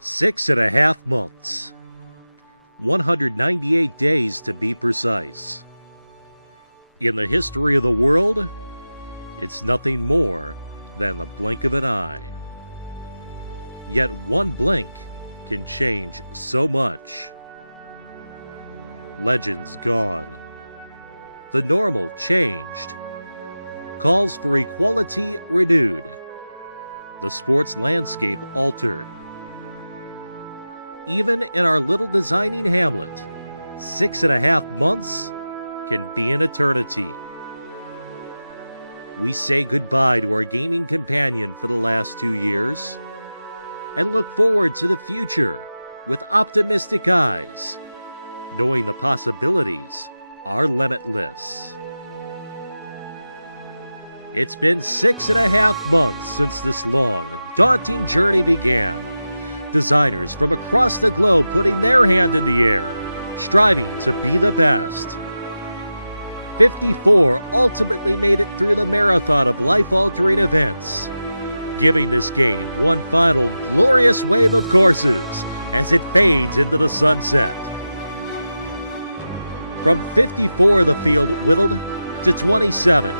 6.5 months. 198 days to be precise. In the history of the world, it's nothing more than the blink of an eye. Yet one blink can change so much. Legends gone. The normal changed. Calls for equality renewed. The sports landscape altered. Even in our little designing hamlet, 6.5 months can be an eternity. We say goodbye to our gaming companion for the last 2 years and look forward to the future with optimistic eyes, knowing the possibilities are limitless. It's been 6.5 months since this long, daunting journey began. Designers from across the globe putting their hand in the air, striving to be the best. 54 ultimately made it through the marathon of life-altering events, giving this game one final glorious wave of courses as it fades into the sunset. From 54, the field whittled to 27,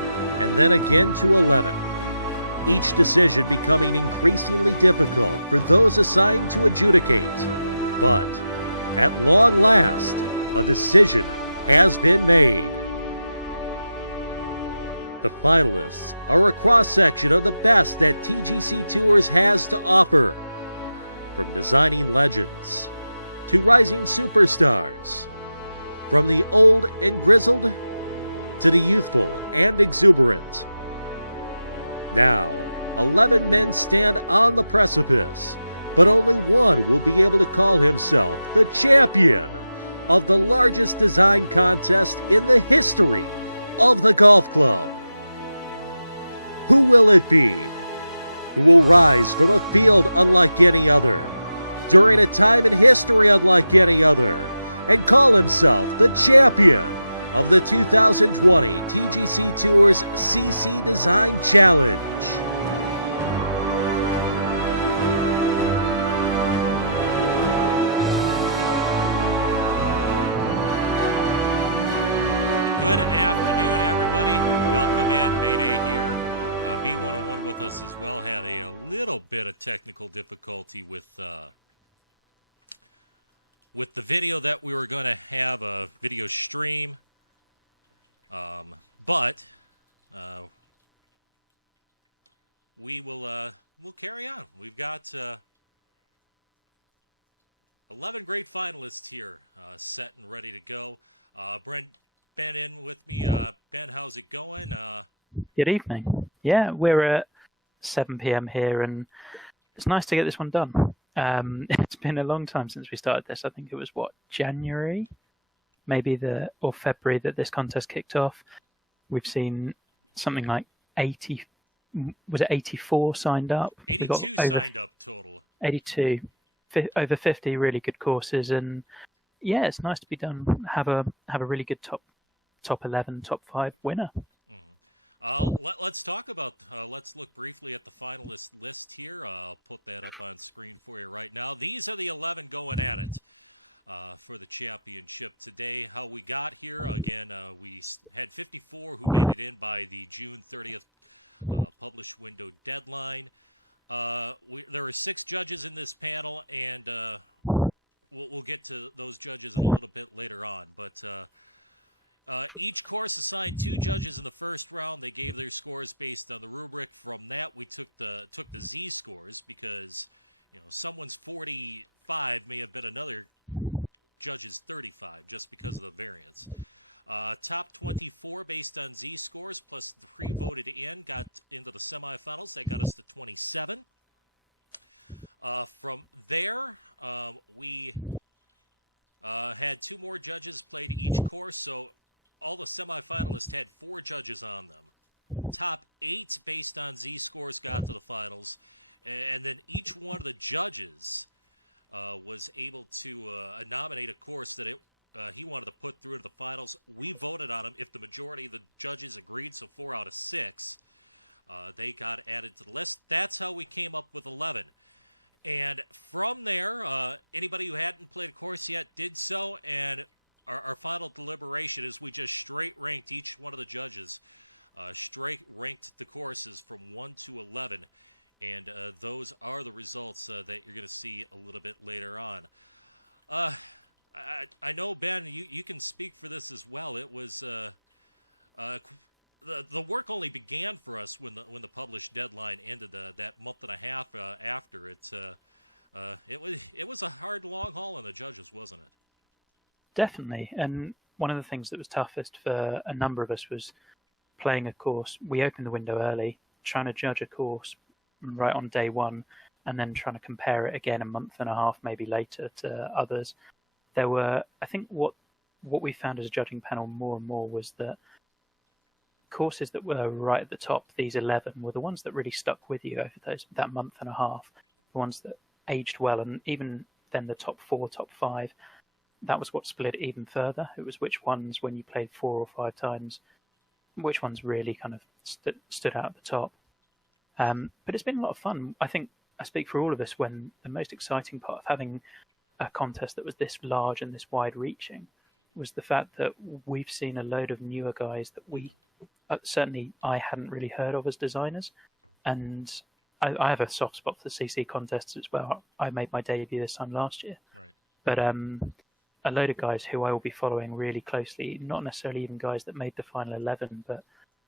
and then again to 11. Each decision becoming increasingly difficult for those assigned to adjudicate. But, at long last, a decision has been made. The finalists are a cross-section of the best that TGC Tours has to offer. From designing legends to rising superstars. From the old and grizzled to the youthful and exuberant. Now, 11 men stand on the precipice, but only one will be able to call himself the champion of the largest design contest in the history of the golf club. Who will it be? Who will rise from a field unlike any other, during a time in history unlike any other, and call himself the champion of the 2020 TGC Tours CC Design Challenge? Good afternoon, everybody. Welcome in. Mayday here. B101 with us as well. Had a little bit of technical difficulty with the video that we were going to have a video stream. But we'll carry on. We've got 11 great finalists here, set and ready to go. Ben in with me. Ben, how's it going? Good evening. Yeah, we're at 7 p.m. here, and it's nice to get this one done. It's been a long time since we started this. I think it was, January? Maybe or February that this contest kicked off. We've seen something like 84 signed up? 82 signed up total. 82. Over 50 really good courses, and yeah, it's nice to be done. Have a really good top 11, top 5 winner. Let's talk about, let's look briefly at the finalist list here. I'll put that up on screen for you right now. These are the 11 going at it for the championship today. How we got here, again, we had 54 who made it in by the June 30th publish window deadline. There were 6 judges in this panel, and we'll get to those judges in a little bit later on. But each course assigned 2 judges in the first round. They gave their scores based on the rubric. From that, we took the Z scores because, someone's 45 may have been another judge's 35 just because of the variance. Top 24 based on Z scores plus the pre-voted in got into the semifinals. That got us to 27. From there, we had 2 more judges play to each course, so all the semifinalists had 4 judges on them. Top 8 based on Z scores got to the finals, and then each one of the judges was able to nominate a course that he wanted to put through to the finals. We voted on them. If the majority of the judges agreed, so 4 out of 6, they got added to the list. That's how we came up with 11. And from there, anybody who hadn't played a course yet did so, and our final deliberation is we just straight ranked each one of the judges, straight ranked the courses from 1 to 11, and those are the results that you're going to see a little bit later on. I know, Ben, you can speak for this as well. It was the work only began for us when the published deadline ended that month and a half after it. It was a hard, long haul on the judges, wasn't it? Definitely. And one of the things that was toughest for a number of us was playing a course. We opened the window early, trying to judge a course right on day one, and then trying to compare it again a month and a half, maybe later, to others. There were, I think, what we found as a judging panel more and more was that courses that were right at the top, these 11, were the ones that really stuck with you over that month and a half, the ones that aged well, and even then the top 4, top 5, that was what split even further. It was which ones, when you played 4 or 5 times, which ones really kind of stood out at the top. But it's been a lot of fun. I think I speak for all of us when the most exciting part of having a contest that was this large and this wide-reaching was the fact that we've seen a load of newer guys that we certainly I hadn't really heard of as designers, and I have a soft spot for the CC contests as well. I made my debut this time last year, right? But a load of guys who I will be following really closely, not necessarily even guys that made the final 11, but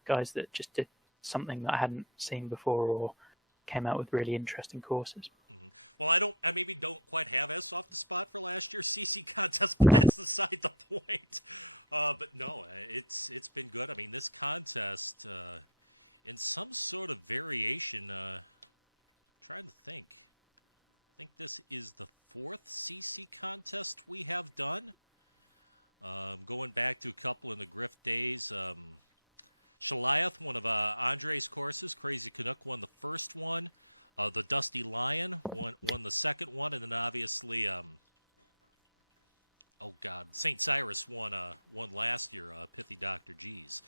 guys that just did something that I hadn't seen before or came out with really interesting courses. Mm-hmm. Well, I maybe don't quite have as soft a spot for last year's CC contest, but that's beside the point. But no, it's been good. I mean, this contest, in some sort of variation, trying to think. I think this is the 4th CC contest we have done. Going back to a couple in the Grift days. Shaliath, one of Andre's courses. Crazy Canuck won the first one. The Dusty Lion won the second one, and then obviously, St. Cyrus won last year. Pithy Dr. G's.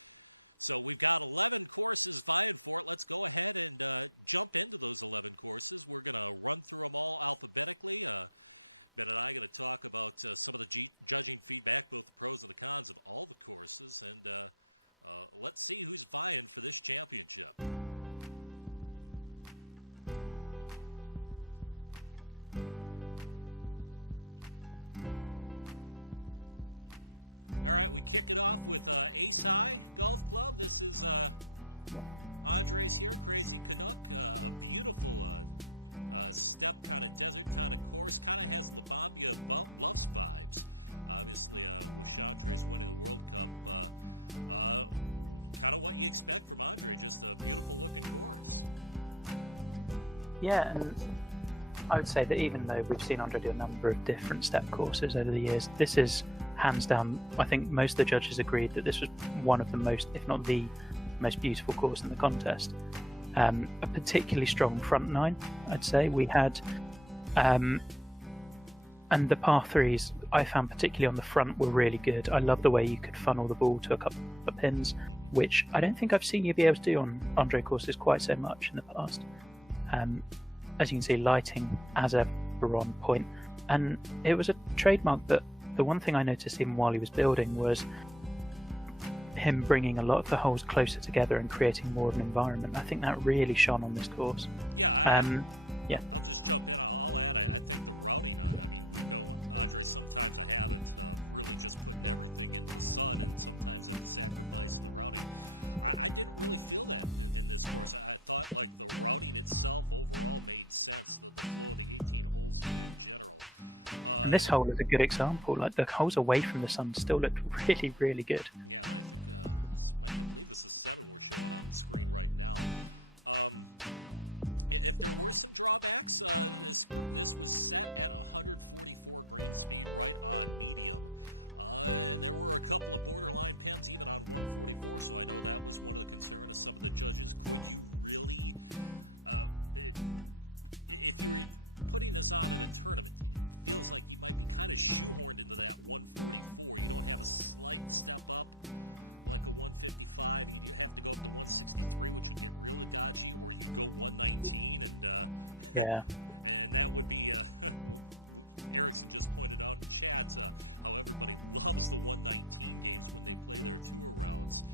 So we've got 11 courses vying for it. Let's go ahead and jump into those 11 courses. We're going to run through them all alphabetically. Ben and I are going to talk about some of the judging feedback, both the pros and the cons of all the courses, and let's see who's vying for this championship. All right, we kick it off with Ace High Golf Club. This is Andres here, Crazy Canuck. A beautiful step kind of desert kind of course. Kind of has Labambia Bluffs vibes. Obviously, with Chantres winning the World Cup, kind of what you expect from Andre, just a beautiful looking course. Yeah, and I would say that even though we've seen Andre do a number of different step courses over the years, this is hands down, I think most of the judges agreed that this was one of the most, if not the most beautiful course in the contest. A particularly strong front 9, I'd say. We had, and the par 3s I found particularly on the front were really good. I love the way you could funnel the ball to a couple of pins, which I don't think I've seen you be able to do on Andre courses quite so much in the past. As you can see, lighting as ever on point, and it was a trademark that the one thing I noticed even while he was building was him bringing a lot of the holes closer together and creating more of an environment. I think that really shone on this course. Yeah, I'll just jump in. I'll add, I think the routing on, I mean, we know Andre sometimes a habit of really just putting everything into the sun and sometimes at the sacrifice of the routing. I didn't really feel that in this course. I thought like the routing itself overall made sense, the flow of the 18 holes in general. And this hole is a good example. Like the holes away from the sun still looked really, really good. Yeah, I think I believe this is 7 we're showing on the screen right now. If there were some drawbacks, this was set at 144 green speed, right on medium. There were a couple of borderline pins even on 144, so I know that was one of the concerns of some of the judges. Could you really, if you were putting this on in a tournament, it feels like you might be kind of shoehorned into that 144. You don't have a slight step up like a 155. You have to go up to 163, which would get really dodgy, or you'd go 119 and yeah. and that would be Erickson just pointed out in chat how everybody loves the 119 games when they play their tour rounds.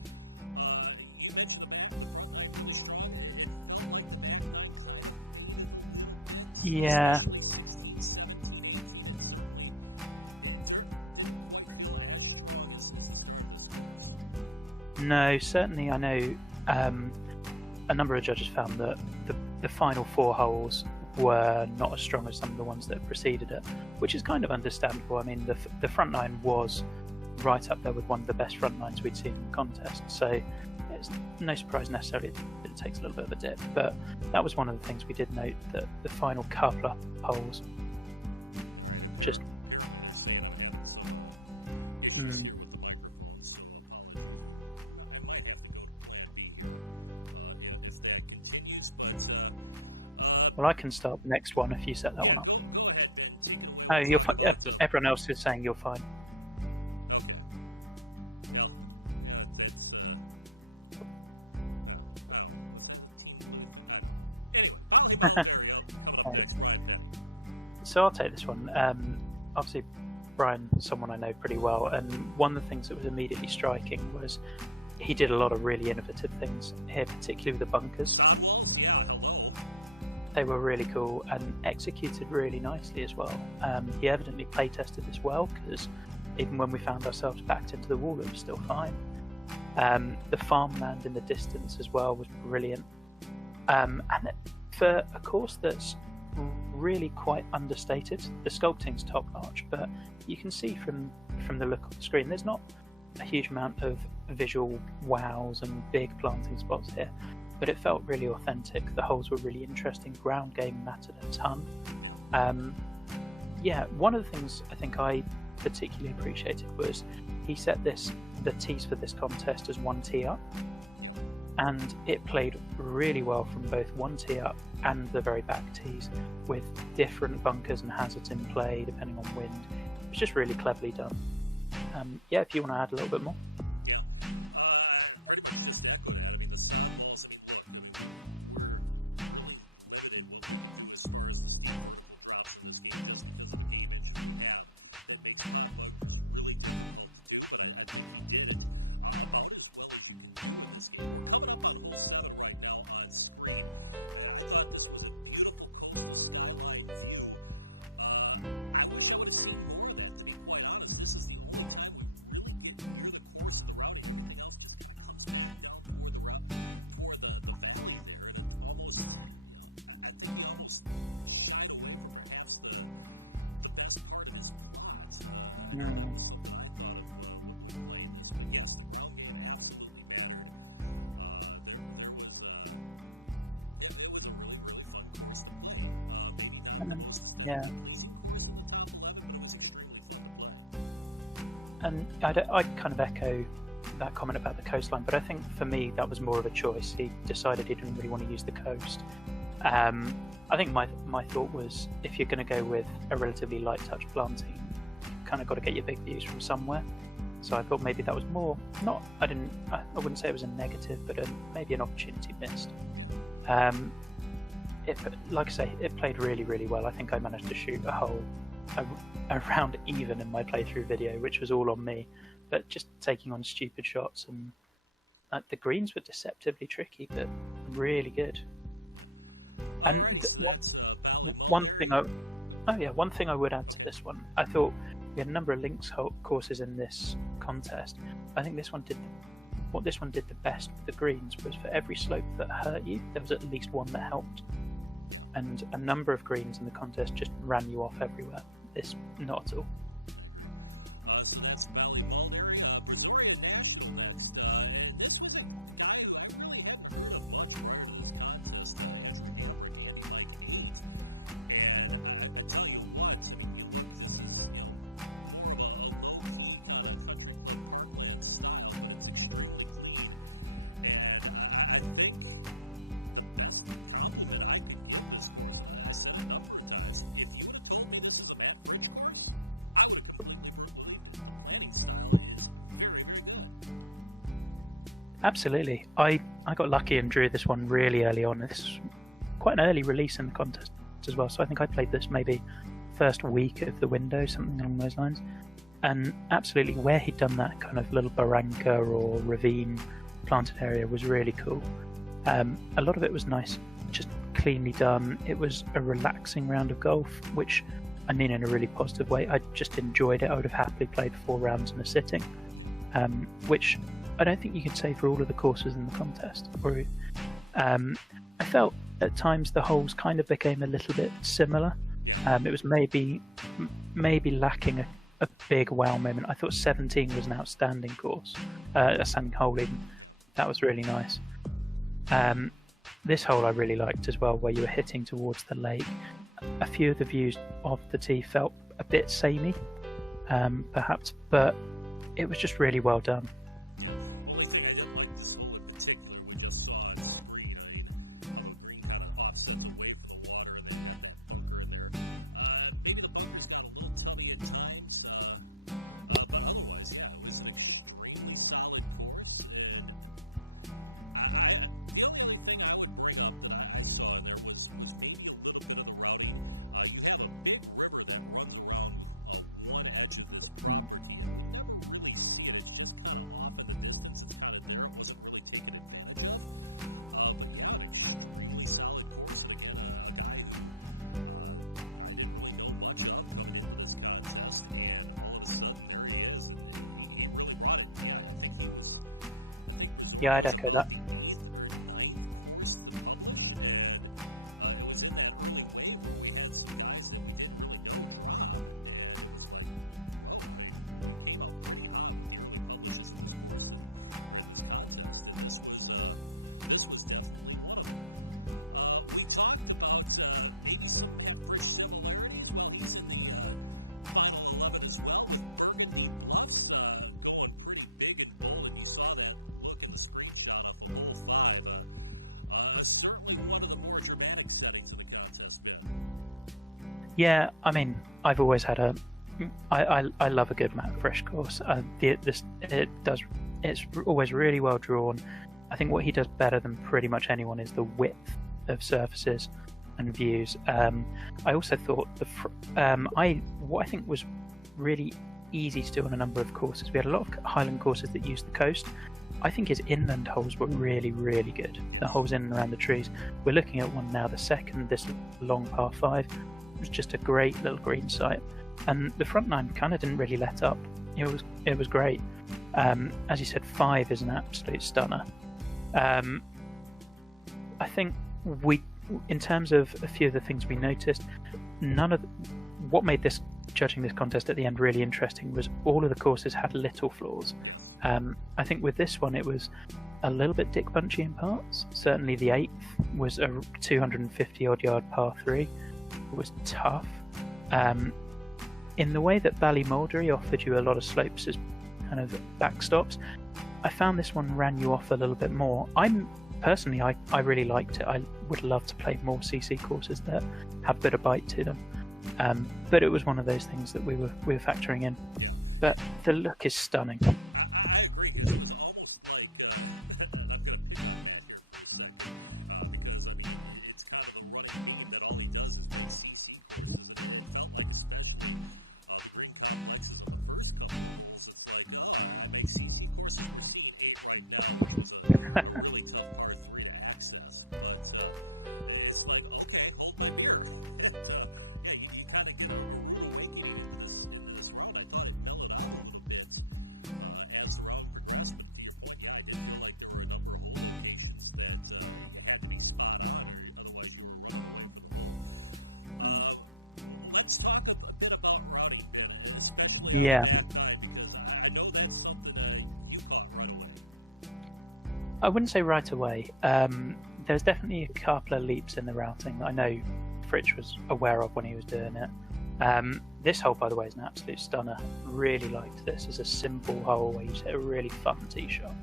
You mentioned the front nine really strong. It felt like the back nine kind of faded a little bit, especially 16, 17, 18. It didn't quite feel as strong as the start of this course. No, certainly I know a number of judges found that the final 4 holes were not as strong as some of the ones that preceded it, which is kind of understandable. I mean, the front nine was right up there with one of the best front nines we'd seen in the contest, so it's no surprise necessarily that it takes a little bit of a dip, but that was one of the things we did note, that the final couple of holes. All right, apparently they're saying I'm having some issues here with the microphone, so apologies. I might have to go to plan B here if that continues, but well, I can start the next one if you set that one up. Go ahead, Ben. Take it away. We'll talk about... everyone else is saying you're fine. Okay. Yeah, that's... Oh, was that a Team Blue thing? I don't know. Anyway, Ballymulderry coming up next. Brian Petty. So I'll take this one. Obviously, Brian's someone I know pretty well, and one of the things that was immediately striking was he did a lot of really innovative things here, particularly with the bunkers. Sod walls? Yeah, hello. They were really cool and executed really nicely as well. He evidently play tested this well, because even when we found ourselves backed into the wall, it was still fine. The farmland in the distance as well was brilliant. And for a course that's really quite understated, the sculpting's top-notch, but you can see from the look of the screen, there's not a huge amount of visual wows and big planting spots here, but it felt really authentic. The holes were really interesting. Ground game mattered a ton. Yeah. One of the things I think I particularly appreciated was he set the tees for this contest as 1 tee up. Yep. And it played really well from both 1 tee up and the very back tees, with different bunkers and hazards in play depending on wind. It was just really cleverly done. If you want to add a little bit more. Yeah, pretty much just echo that. I mean, the sod walls, look, we're really limited what we can do as far as the steep vertical drops in this game, just because of the game engine we have that makes pot bunkers really difficult to do, but I think he did it about as well as you can do in this game. We're coming up on hole 7 right now on screen, and I thought this was a beautiful coastal skyline view. I wish I would have seen more of that, to be quite honest. This is the only time we really get near the course and the routing. Everything else just kind of comes back down toward the valley there, and it almost, I think he almost shied away from perhaps the best part of his plot. I know that was something I thought of when playing this, but yes, the ground game absolutely mattered. There was it was a really, really fun course to play. Maybe not the most aesthetically pleasing course in the top 11, but it was extremely fun to play. And I kind of echo that comment about the coastline, but I think for me that was more of a choice. He decided he didn't really want to use the coast. I think my thought was, if you're going to go with a relatively light touch planting, you kind of got to get your big views from somewhere. So I thought maybe that was more, I wouldn't say it was a negative, but maybe an opportunity missed. Yeah. Like I say, it played really, really well. I think I managed to shoot a hole around even in my playthrough video, which was all on me, but just taking on stupid shots, and the greens were deceptively tricky, but really good. Yeah. Alrighty, so that's Ballymulderry. One thing I would add to this one. I thought we had a number of links courses in this contest. I think what this one did the best with the greens was, for every slope that hurt you, there was at least one that helped. Yeah. And a number of greens in the contest just ran you off everywhere. This, not at all. I agree. So that's Ballymulderry. Brazoria National next. And this was a guy who I really hadn't heard of much prior to this contest, Andrew Hambrick, Andy Mike 8. And I tell you what, you look, this is, more of a low-key kind of country club parkland style, but it's extremely clean. And I think the best compliment I could give this course, and I said it a number of times, if you would have told me this is a Matt Fritsch course, I would have completely believed it. The planning style is very, very good. Absolutely. I got lucky and drew this one really early on. This is quite an early release in the contest. product as well. So I think I played this maybe first week of the window, something along those lines. And absolutely, where he'd done that kind of little barranca or ravine planted area was really cool. A lot of it was nice, just cleanly done. It was a relaxing round of golf, which I mean in a really positive way. I just enjoyed it. I would have happily played 4 rounds in a sitting, which I don't think you can say for all of the courses in the contest. I felt at times the holes kind of became a little bit similar. It was maybe lacking a big wow moment. I thought 17 was an outstanding course, a standing hole even. That was really nice. This hole I really liked as well, where you were hitting towards the lake. A few of the views of the tee felt a bit samey, perhaps, but it was just really well done. Yeah. Only thing I didn't like this hole in particular, we just saw on screen. I mean, how the green kind of offsets away from the water, and then you got that bunker in there. Maybe the bunkers got a little tubby at times, but otherwise, yeah, it was an extremely solid course. And the only other thing I would bring up that I saw in there was maybe a little bit of the routing. You have a big river that runs around one edge of this property, and we never really see it. It's just kind of off in the distance. It's kind of there. It wasn't really taken advantage of. But yeah, an extremely solid course, and again, a guy who I didn't really know much of coming into this contest, and all of a sudden there he is, and he really brought it. And yeah, I think Brazoria was about the 8th or 9th course to publish, and it was in that early wave where we had some guys that we didn't really know drop, and it was like, whoa, I mean, we came out pretty hot with the early publishes in this course or in this contest, and this was definitely one of them. We talked about maybe some Matt Fritsch similarities. Well, he's in the final 11 as well, with Burgundy Bluffs going pretty big and bold, and you saw that look in the screenshot off of hole 5. Certainly one of the more dramatic settings in the contest, Ben. Yeah, I mean, I've always had I love a good Matt Fritsch course. It's always really well drawn. I think what he does better than pretty much anyone is the width of surfaces and views. I also thought what I think was really easy to do on a number of courses. We had a lot of Highland courses that used the coast. I think his inland holes were really, really good. Yes. The holes in and around the trees. We're looking at one now, the second, this long par 5. It was just a great little green site. And the front nine kind of didn't really let up. It was great. As you said, 5 is an absolute stunner. I think in terms of a few of the things we noticed, what made judging this contest at the end really interesting was all of the courses had little flaws. Yes. I think with this one it was a little bit Dick Bunchy in parts. Certainly the 8th was a 250 odd yard par 3. It was tough. In the way that Ballymulderry offered you a lot of slopes as kind of backstops, I found this one ran you off a little bit more. Personally, I really liked it. I would love to play more CC courses that have a bit of bite to them. But it was one of those things that we were factoring in. Yeah. But the look is stunning. I agree, because it was almost like, and I'm going to pick on Matt here for a second, because, I mean, it's kind of the running meme that all he does is make CC courses, and it felt like especially the green complexes on the first couple of holes, it's like, oh, I make CC courses. We're seeing 8 right now, which was a really tough par 3 to access. But it's like, okay, hold my beer. Yeah, you kind of get a rude awakening into this round. I thought it mellowed out a little bit as the round progressed, but to your point, yeah, I did feel like there were a number of hole locations that you had to be spot on, or otherwise you were running away from the hole. Let's talk a bit about routing, Ben, especially on the back 9, because I know that's something you caught right away. I wouldn't say right away. There's definitely a couple of leaps in the routing that I know Fritsch was aware of when he was doing it. This hole, by the way, is an absolute stunner. Really liked this as a simple hole where you just hit a really fun tee shot.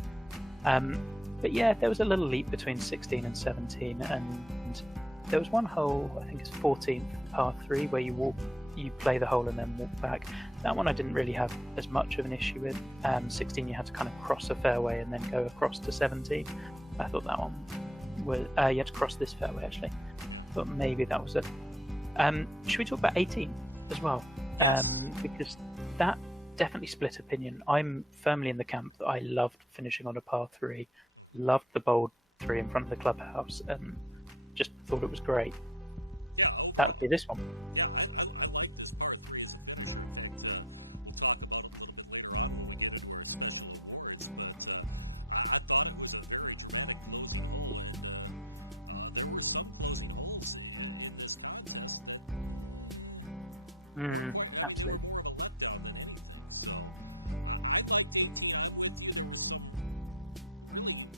But yeah, there was a little leap between 16 and 17, and there was one hole, I think it's 14th par 3, where you play the hole and then walk back. That one I didn't really have as much of an issue with. 16, you had to kind of cross a fairway and then go across to 17. I thought that one was you had to cross this fairway actually. Yeah. I thought maybe that was a Should we talk about 18 as well? Yes. Because that definitely split opinion. I'm firmly in the camp that I loved finishing on a par 3, loved the bold 3 in front of the clubhouse, and just thought it was great. Yeah, overall. That'd be this one. Yeah, I like this par 3 as a finisher. In fact, we'll talk about it a little bit later on when we get into our special awards, but I thought it was a very dramatic closing hole, and there were some closing holes in this contest that weren't quite, I mean, they were more of a letdown than anything. So I liked 18. I'm with you. There was some really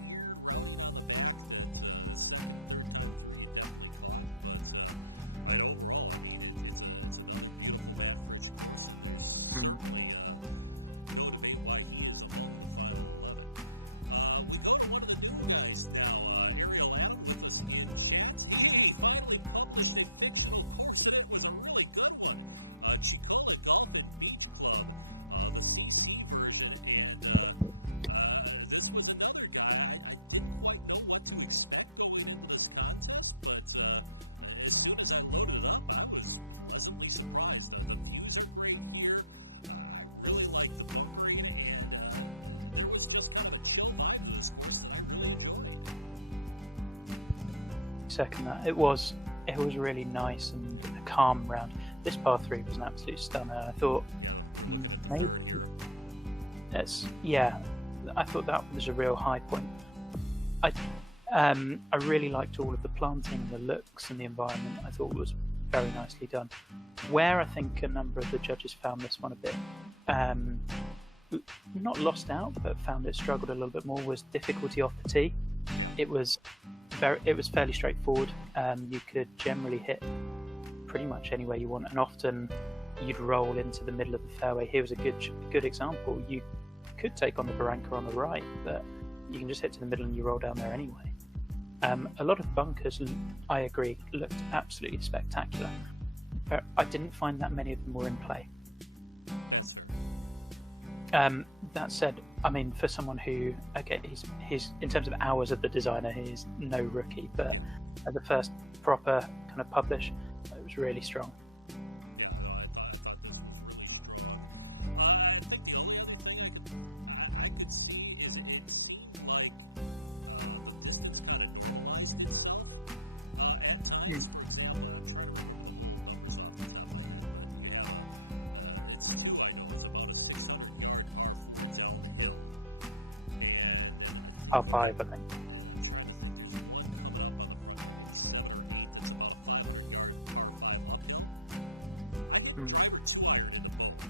weird routing on the back that second, third time through you definitely caught, but overall, I mean, it's another beautiful Matt Fritsch course, and there's certainly no debate why he is among the final 11. We go to one of the new guys now, Ariel Adam with us in chat. He finally published a fictional course, and it was a really good one. Checola Golf and Beach Club, the CC version, and this was another guy. I didn't quite know what to expect going into this contest, but as soon as I loaded it up, I was pleasantly surprised. The views are great here. I really like the bunkering, and there was just kind of a chill vibe to this course that I really enjoyed. Second that. It was really nice and a calm round. This par 3 was an absolute stunner. I thought. Yeah, we're looking at the third here. I thought that was a real high point. I really liked all of the planting, the looks, and the environment. I thought it was very nicely done. Where I think a number of the judges found this one a bit not lost out, but found it struggled a little bit more was difficulty off the tee. Yeah. It was fairly straightforward. You could generally hit pretty much anywhere you want, and often you'd roll into the middle of the fairway. Here was a good example. You could take on the barranca on the right, but you can just hit to the middle and you roll down there anyway. A lot of bunkers, I agree, looked absolutely spectacular. But I didn't find that many of them were in play. That's fair. That said, I mean, for someone who, okay, he's in terms of hours of the designer, he's no rookie, but as a first proper kind of publish, it was really strong. Yeah, no, I thought this was really strong. I think the only other thing I could see is it seemed like the distance kind of normalized itself at times. For example, I'm trying to remember the whole numbers off the top of my head, but you have it's 2, I know. It's about a 600-yard par 4 down the hill. And then I think and I'm trying to think, there's one coming up on the front, maybe 7 or 8, that's about a 500-yard par 5 uphill. I hit driver 2-iron into both.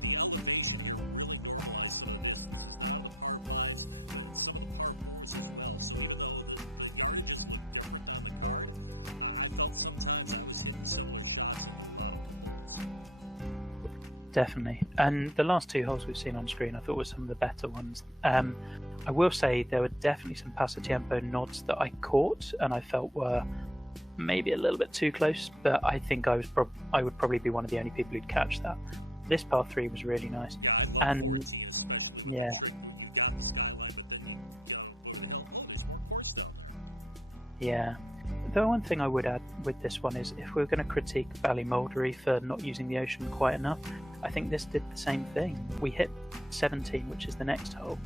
The elevation here really normalized some of the distances, not of the par 5s, but some of the par 4s as well. So even though the yardages look different on the card, I felt sometimes I was hitting similar shots into a lot of the holes. Definitely. And the last 2 holes we've seen on screen I thought were some of the better ones. I will say there were definitely some Pasatiempo nods that I caught and I felt were maybe a little bit too close, but I think I would probably be one of the only people who'd catch that. This par 3 was really nice. Yeah, I love 14, especially with the trick. You got the skyline, but then you get up over the hill. Oh, there's more course down there. Yeah. The one thing I would add with this one is if we're going to critique Ballymulderry for not using the ocean quite enough, I think this did the same thing. We hit 17, which is the next hole,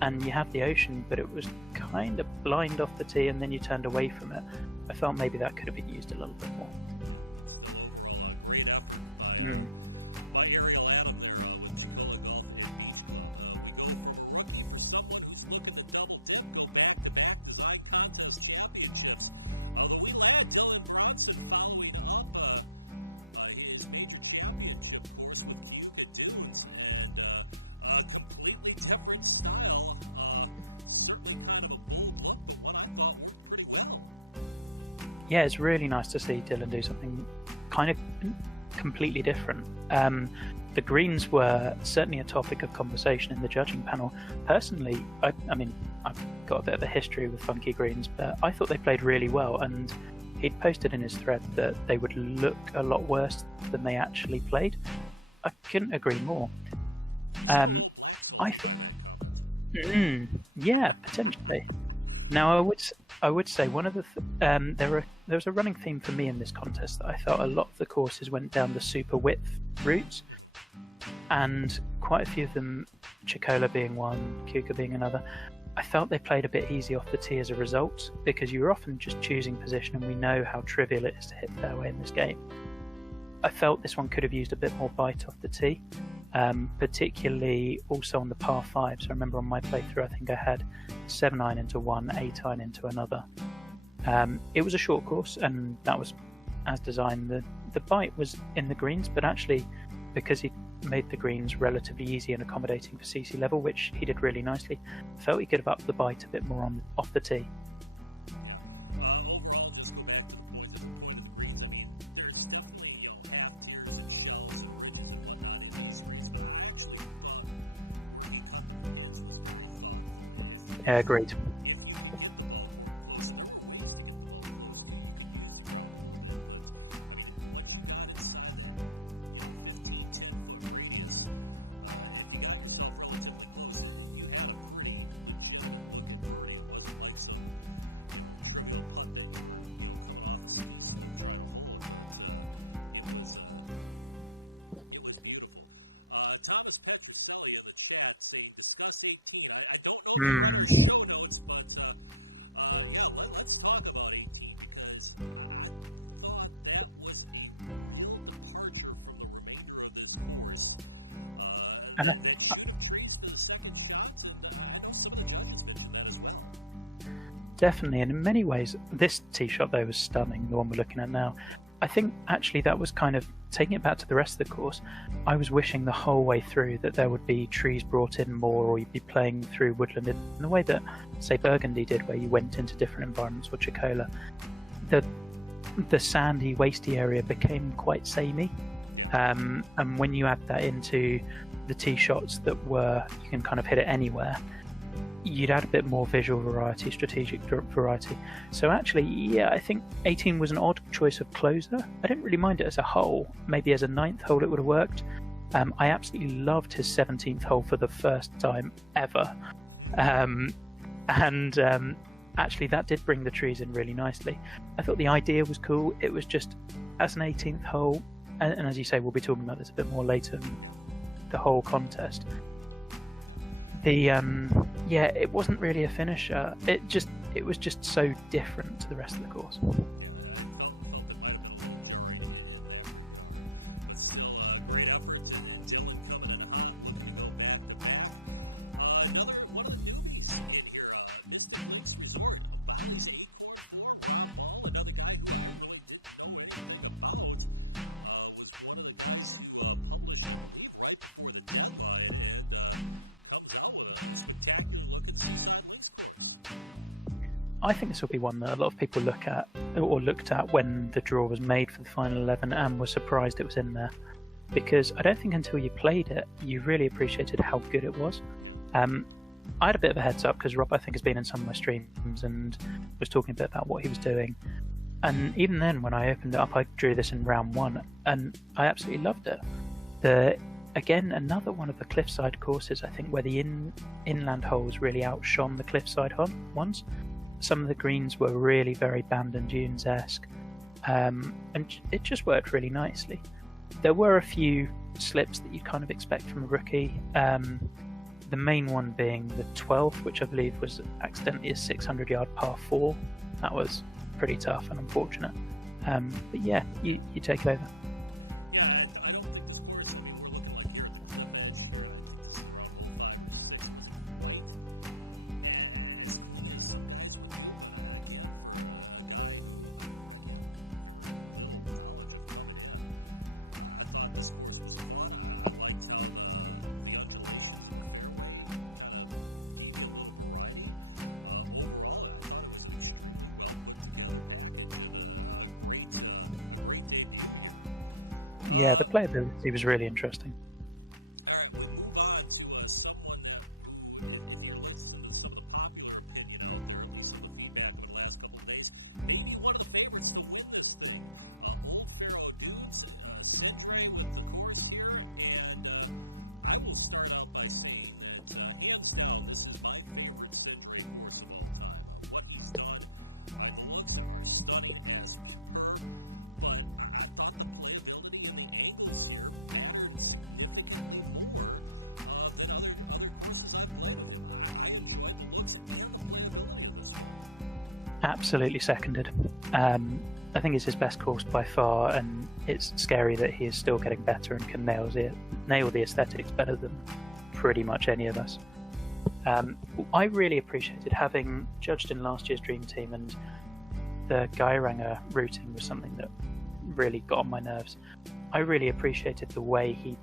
and you have the ocean, but it was kind of blind off the tee, and then you turned away from it. I felt maybe that could have been used a little bit more. Yeah, but still overall a great effort by Ariel Adam there with Checola Golf and Beach Club. We go from a rookie for someone who's looking to double dip, go back-to-back design contest championships. The wee lad, Dylan Bronson, following up his major championship course with Keuka Dunes, and a completely different style. Certainly kind of a bold look, but one I thought worked pretty well. Yeah, it's really nice to see Dylan do something kind of completely different. The greens were certainly a topic of conversation in the judging panel. Personally, I mean, I've got a bit of a history with funky greens, but I thought they played really well, and he'd posted in his thread that they would look a lot worse than they actually played. I couldn't agree more. You seem a little black salty by that comment. Yeah, potentially. Now, I would say one of the there was a running theme for me in this contest that I felt a lot of the courses went down the super width routes, and quite a few of them, Checola being one, Keuka being another, I felt they played a bit easy off the tee as a result, because you were often just choosing position, and we know how trivial it is to hit fairway in this game. I felt this one could have used a bit more bite off the tee, particularly also on the par 5. So I remember on my playthrough, I think I had 7-iron into one, 8-iron into another. It was a short course, and that was as designed. The bite was in the greens, but actually, because he made the greens relatively easy and accommodating for CC level, which he did really nicely, I felt he could have upped the bite a bit more off the tee. Yeah. Overall, just go back to the point of the greens. I mean, there's definitely half tiers and shells and ridges and whatnot in these greens, but I actually thought where he cut the pins was very thoughtful. Agreed. If you could get the ball close, and there were ways to get the ball close too. You could use the ground a little bit, but I mean, once you got inside that 15, 10-foot radius, if you got yourself relatively close, you had a pretty legitimate look at birdie. It wasn't like some trivial putt that you were coming off a ski slope trying to hole it, but it was beautiful. Thomas Petroselli in the chat saying discuss 18. I don't know if you read our show notes, but yeah, let's talk about 18, because I thought that was a real departure from the remainder of this course. That shoot of trees for the second shot, and I know some of the judges mentioned that as well. Definitely, and in many ways, this tee shot though was stunning, the one we're looking at now. Yeah. I think actually that was kind of taking it back to the rest of the course. I was wishing the whole way through that there would be trees brought in more, or you'd be playing through woodland in the way that, say, Burgundy did, where you went into different environments, or Checola. The sandy, wasty area became quite samey. Yeah. And when you add that into the tee shots that you can kind of hit it anywhere, you'd add a bit more visual variety, strategic variety. So actually, yeah, I think 18 was an odd choice of closer. I didn't really mind it as a hole. Maybe as a 9th hole it would have worked. I absolutely loved his 17th hole for the first time ever. Actually, that did bring the trees in really nicely. I thought the idea was cool. It was just, as an 18th hole, and as you say, we'll be talking about this a bit more later, the whole contest. It wasn't really a finisher. It was just so different to the rest of the course. Yeah, I felt it might have been a little jarring in that regard, but still a great effort. And Dylan coming in hot, looking to go back to back. Another one of the newbies in here, Mystic Links Resort, Bally's Acorn 4, Rob Ball, another guy who I really didn't know anything about, was one of the guys who published, I believe, right before the deadline, and comes out with a spectacular-looking Seaside Links course. I think this will be one that a lot of people looked at when the draw was made for the final 11 and were surprised it was in there. Because I don't think until you played it, you really appreciated how good it was. Yeah. I had a bit of a heads up because Rob, I think, has been in some of my streams and was talking a bit about what he was doing. And even then, when I opened it up, I drew this in round 1, and I absolutely loved it. Again, another one of the cliffside courses, I think, where the inland holes really outshone the cliffside ones. Some of the greens were really very Bandon Dunes-esque, and it just worked really nicely. There were a few slips that you'd kind of expect from a rookie. The main one being the 12th, which I believe was accidentally a 600-yard par 4. That was pretty tough and unfortunate. But yeah, you take it over. Yeah, I don't think this course, I mean, we're looking like here at the cliff edge here, and I think this is around hole 5 or 6. It wasn't quite as clean as some guys would do, but again, for a guy who, again, very little knowledge of coming in, I thought this course was fun. I liked how the undulations in the fairway kind of gave you a little variety. Overall, I thought it was an extremely well put together package and a great debut here. Yeah, the playability was really interesting. All right, we move on to someone who, if you're listening to some of the popular opinion out there, at least some of the feedback over the last couple of days, maybe one of the favorites to win this thing. Old Faroe Dunes, Sindre with the course here, and I will start out by saying that, hands down, this is my favorite Sindre course of all time. What he's done, and the looks are stunning as per, but I thought the playability and the angles here mattered significantly more than other courses I've played of him. I enjoyed the looks and the playability of this one. Absolutely seconded. I think it's his best course by far, and it's scary that he is still getting better and can nail the aesthetics better than pretty much any of us. I really appreciated having judged in last year's Dream Team, and the Geiranger routing was something that really got on my nerves. I really appreciated the way he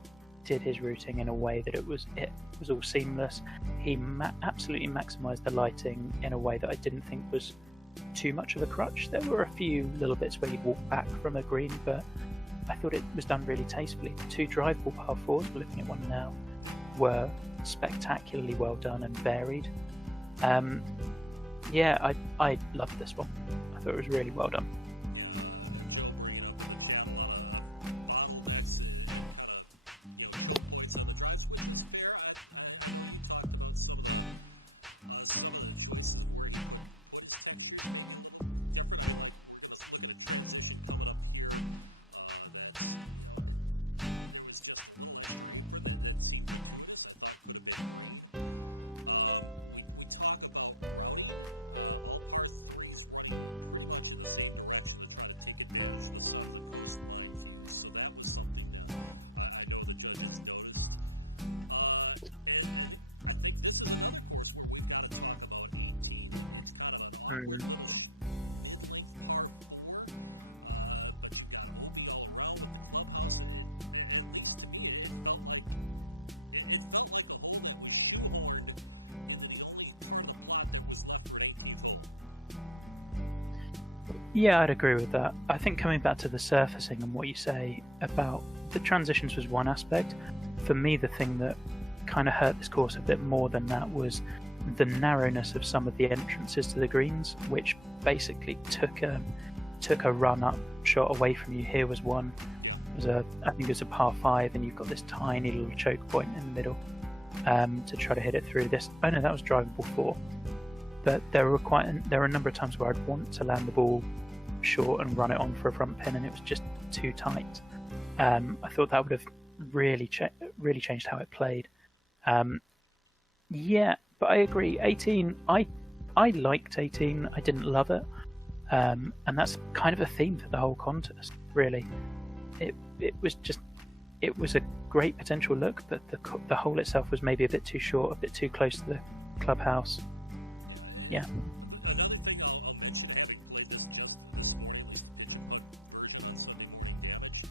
did his routing in a way that it was all seamless. He absolutely maximised the lighting in a way that I didn't think was too much of a crutch. There were a few little bits where you'd walk back from a green, but I thought it was done really tastefully. The 2 drivable par 4s, we're looking at one now, were spectacularly well done and varied. I loved this one. I thought it was really well done. Yeah, Joe bringing up in the chat a lot of bottlenecks and kind of choke points on the drives, which was fair. I know you talked about some of the choices of where he put his textures maybe a little different. I mean, like, we're gonna look at a transition coming up here that's there was just a little extra apron that seemed gratuitous. I thought could have been green. We talk about routing. All par 3s running pretty much in the same direction to try to take advantage of the sun of the coastline views. So that was something I know the judges noticed. And I think this is another course where we've got to talk about 18. It's kind of an awkward little mid-length par 4, but you've got OB all around with the clubhouse. At least to me, it felt like a hole that was shoehorned into the only part of the plot that was left for an 18th hole. Yeah, I'd agree with that. I think coming back to the surfacing and what you say about the transitions was one aspect. For me, the thing that kind of hurt this course a bit more than that was the narrowness of some of the entrances to the greens, which basically took a run-up shot away from you. Here was one. Yeah. I think it was a par 5, and you've got this tiny little choke point in the middle to try to hit it through this. Oh no, that was drivable 4. But there were a number of times where I'd want to land the ball short and run it on for a front pin, and it was just too tight. I thought that would have really changed how it played. Yeah, but I agree. 18, I liked 18. I didn't love it, and that's kind of a theme for the whole contest. Really, it was a great potential look, but the hole itself was maybe a bit too short, a bit too close to the clubhouse. Yeah. Another thing I'll mention, having played this just this morning, at least the pitch and putt version on Sunday Morning Damage,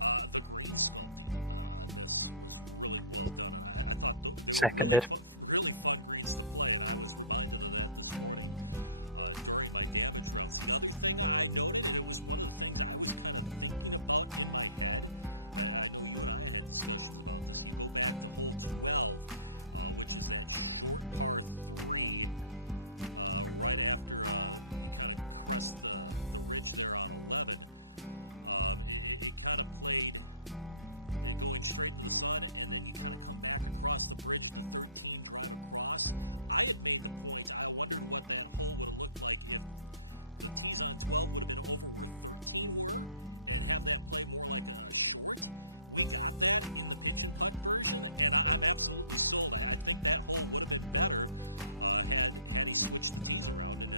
the green sculpting on this was really well done, and I thought they were really fun greens to play, and I was reminded of that this morning during my damage rounds. The other thing I noted, and it was one of the things I was kind of thinking about in my head, I know you and I had discussions about this. You go back to hole 12, which is that short par 3, right after you kind of crest the ridge there on 11. It kind of played going straight into the sun, and then you kind of come back across the bridge to 13, drive across. I had made the point, I wondered what that hole would have looked like if the tees on 12 would have been over where 13 were, and have that play more like a short. We got that in the pitch and putt version, and I'm absolutely sold. I think that hole would have been better had he switched the tees around and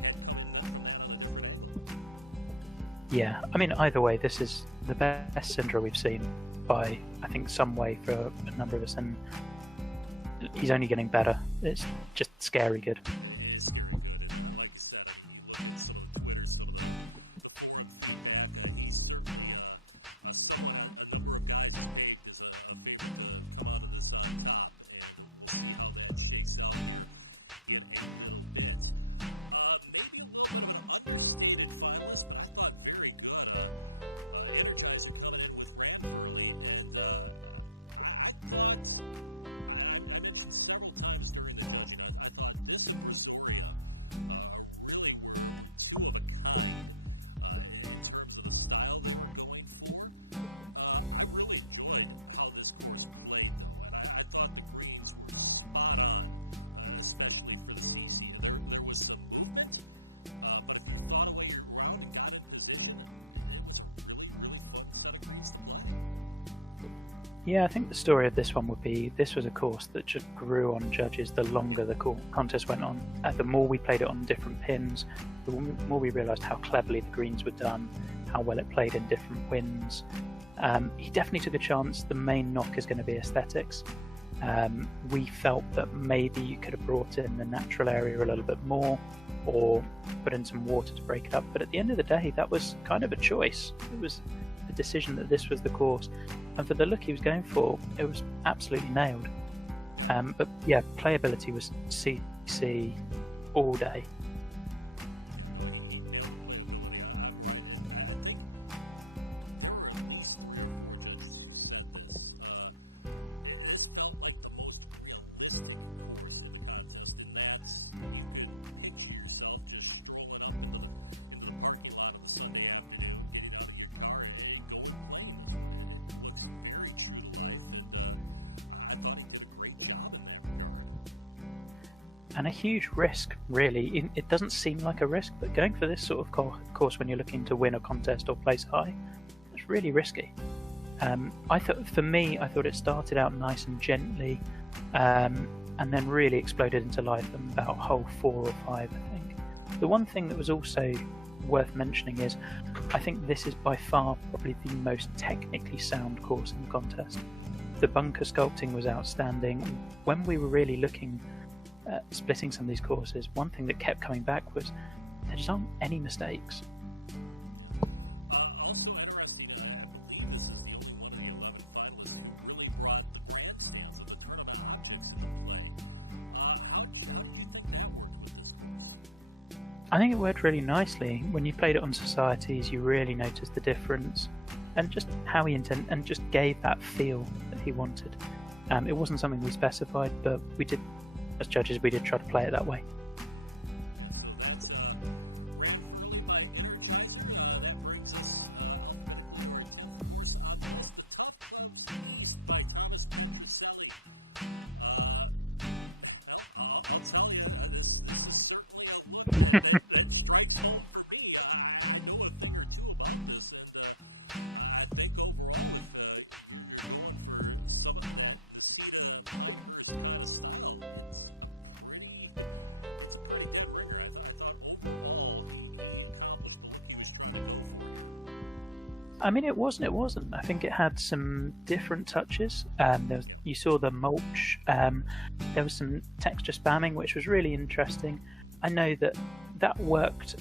had come in from that on a different angle. Yeah, I mean, either way, this is the best Sindre we've seen by, I think, some way for a number of us, and he's only getting better. It's just scary good. It is scary good, and like I said, I mean, you look at some of the Twitter, some of the forum feedback, he's certainly someone a number of guys has pegged as a favorite to come out of this on top, and we'll see how that shakes out here in a little bit. Maybe a little bit of an understated finalist, but I thought very good. Energizer coming in with Ranfurly, and I thought, I mentioned several times during the judging, I thought this and Brazoria really were two of a kind in terms of the style they were going for. I really enjoyed how this course played, though, and I thought the greens were spot on, especially for the CC. There was some movement, but if you thought away your round and got in position, it was a really, really fun set of greens to play. Yeah, I think the story of this one would be this was a course that just grew on judges the longer the contest went on. The more we played it on different pins, the more we realised how cleverly the greens were done, how well it played in different winds. He definitely took a chance. The main knock is going to be aesthetics. We felt that maybe you could have brought in the natural area a little bit more or put in some water to break it up. But at the end of the day, that was kind of a choice. It was a decision that this was the course. And for the look he was going for, it was absolutely nailed. Yeah. But yeah, playability was CC all day. Yeah, no, he nailed the playability. I'm right, and I think there were at least 3 or 4 judges who said this. This felt like the most realistic course in the contest, in that you could picture yourself just strolling up into the parking lot on the Sunday afternoon, getting out of your car, and going playing this one. It looks very true to life, and I thought he did a great job in that regard. And a huge risk, really. It doesn't seem like a risk, but going for this sort of course when you're looking to win a contest or place high, it's really risky. I thought it started out nice and gently, and then really exploded into life in about hole 4 or 5, I think. The one thing that was also worth mentioning is, I think this is by far probably the most technically sound course in the contest. The bunker sculpting was outstanding. When we were really looking at splitting some of these courses, one thing that kept coming back was there just aren't any mistakes. Also interesting, I believe this is the only one of the 11 finalists who really brought the grandstands of the tournament objects into play. How did you think that worked with this course? I think it worked really nicely. When you played it on societies, you really noticed the difference, and just how he and just gave that feel that he wanted. It wasn't something we specified, but we did, as judges, we did try to play it that way. Yeah, so that's Ranfulry by Energizer. That brings us alphabetically to our 10th course on the list. The Tough Clubs East by Thomas Petroselli. Well, I'll tell you, this is certainly a look that strikes home for me. I know a thing or two about this, and I think overall, if you're going for some of that Nisita Pinehurst kind of style, it's a pretty dead ringer. I thought overall he accomplished the look he was trying to go for here. I mean, it wasn't. I think it had some different touches. You saw the mulch. There was some texture spamming, which was really interesting. I know that worked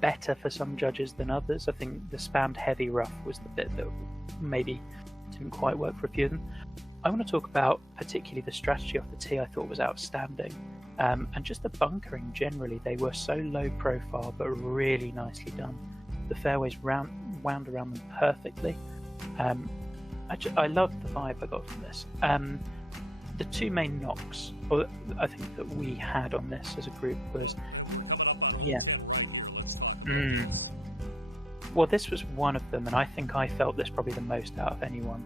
better for some judges than others. I think the spammed heavy rough was the bit that maybe didn't quite work for a few of them. I want to talk about particularly the strategy off the tee. I thought was outstanding. And just the bunkering generally. They were so low profile, but really nicely done. The fairways wound around them perfectly. I loved the vibe I got from this. The 2 main knocks, I think, that we had on this as a group was... Well, and we're coming up on hole 10 right here. Let's talk about this. Well, this was one of them, and I think I felt this probably the most out of anyone.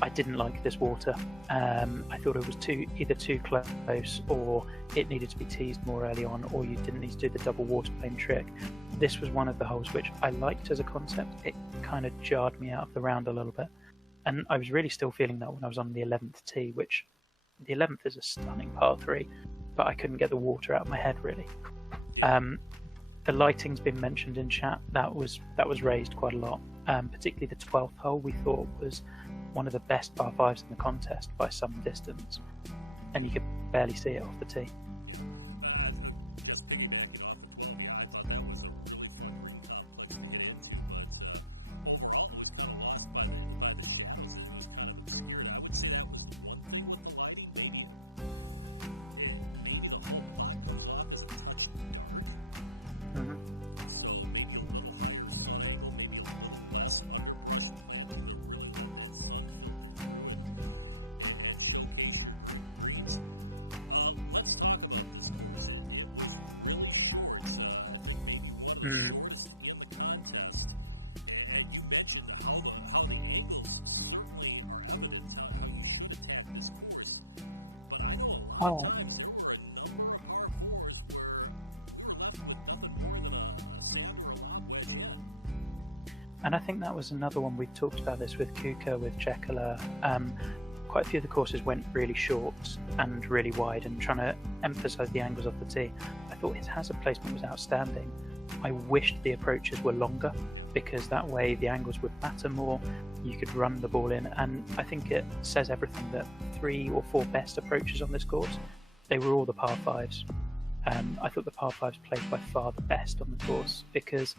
I didn't like this water. I thought it was either too close, or it needed to be teased more early on, or you didn't need to do the double water plane trick. This was one of the holes which I liked as a concept. It kind of jarred me out of the round a little bit, and I was really still feeling that when I was on the 11th tee, which the 11th is a stunning par 3, but I couldn't get the water out of my head really. Yeah. The lighting's been mentioned in chat. That was raised quite a lot. Particularly the 12th hole we thought was one of the best par 5s in the contest by some distance, and you could barely see it off the tee. Yeah, just piggybacking off of 12, I thought that was a really fun green complex to hit into, but overall it was kind of lost by the shadows. It was kind of obscured. I would say that was the one thing with the lighting. Maybe the whole plot comes off as a touch dark. Mm-hmm. So maybe a little higher sun angle, maybe a little less underbrush planting to really let that sun filter through and showcase your greens. Let's talk about this course. It was really short. I think maybe one of the shortest in the contest. And you mentioned how the angles certainly are evident, how you should attack this course. But I know a lot of times there were a number of par fours where we were left with nothing more than a sand or a lob wedge in. And I think that was another one. We talked about this with Keuka, with Checola. Quite a few of the courses went really short and really wide, and trying to emphasise the angles off the tee. I thought his hazard placement was outstanding. I wished the approaches were longer, because that way the angles would matter more. You could run the ball in, and I think it says everything that 3 or 4 best approaches on this course, they were all the par 5s. I thought the par 5s played by far the best on the course, because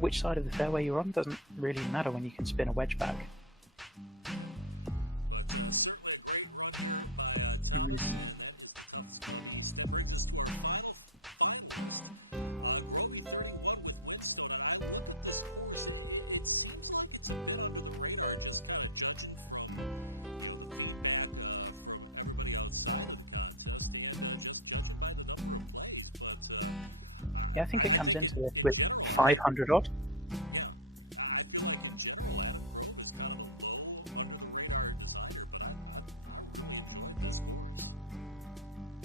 which side of the fairway you're on doesn't really matter when you can spin a wedge back. But certainly a great run here by Thomas, and that is the Tufts Club East. That brings us to our final finalist, Grovey 31 with Windstone. And I look at this course, it seems like it's a bit under the radar, just kind of judging from the feedback from everybody outside of the contest, and just judging by the number of plays. But I think in general, 500 odd. Yeah. I feel like in general, Adam Grove is kind of a low, under-the-radar designer, but I really enjoyed this course.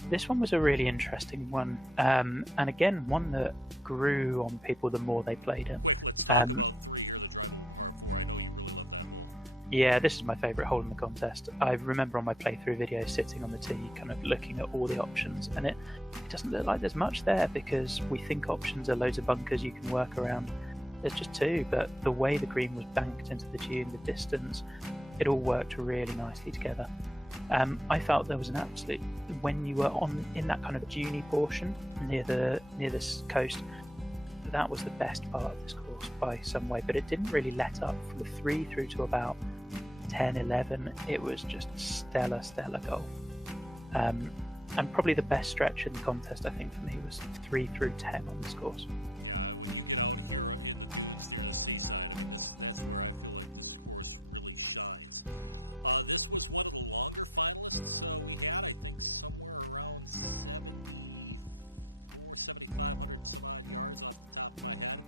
This one was a really interesting one, and again, one that grew on people the more they played it. Quick, let's talk about 3 here, the drivable par 4. I know you really love that hole. Yeah, this is my favourite hole in the contest. I remember on my playthrough video sitting on the tee, kind of looking at all the options, and it doesn't look like there's much there, because we think options are loads of bunkers you can work around. There's just 2, but the way the green was banked into the dune, the distance, it all worked really nicely together. I felt there was an absolute, when you were in that kind of duney portion near this coast, that was the best part of this course by some way, but it didn't really let up from the 3 through to about 10, 11. It was just stellar golf. And probably the best stretch in the contest, I think, for me was 3 through 10 on this course. Yeah, when you get out here in the dunes near the seaside, I mean, that's where I feel like this course really shines. This was one of the longer finalists we had, I think somewhere around 7,500 some odd yards off the top of my head.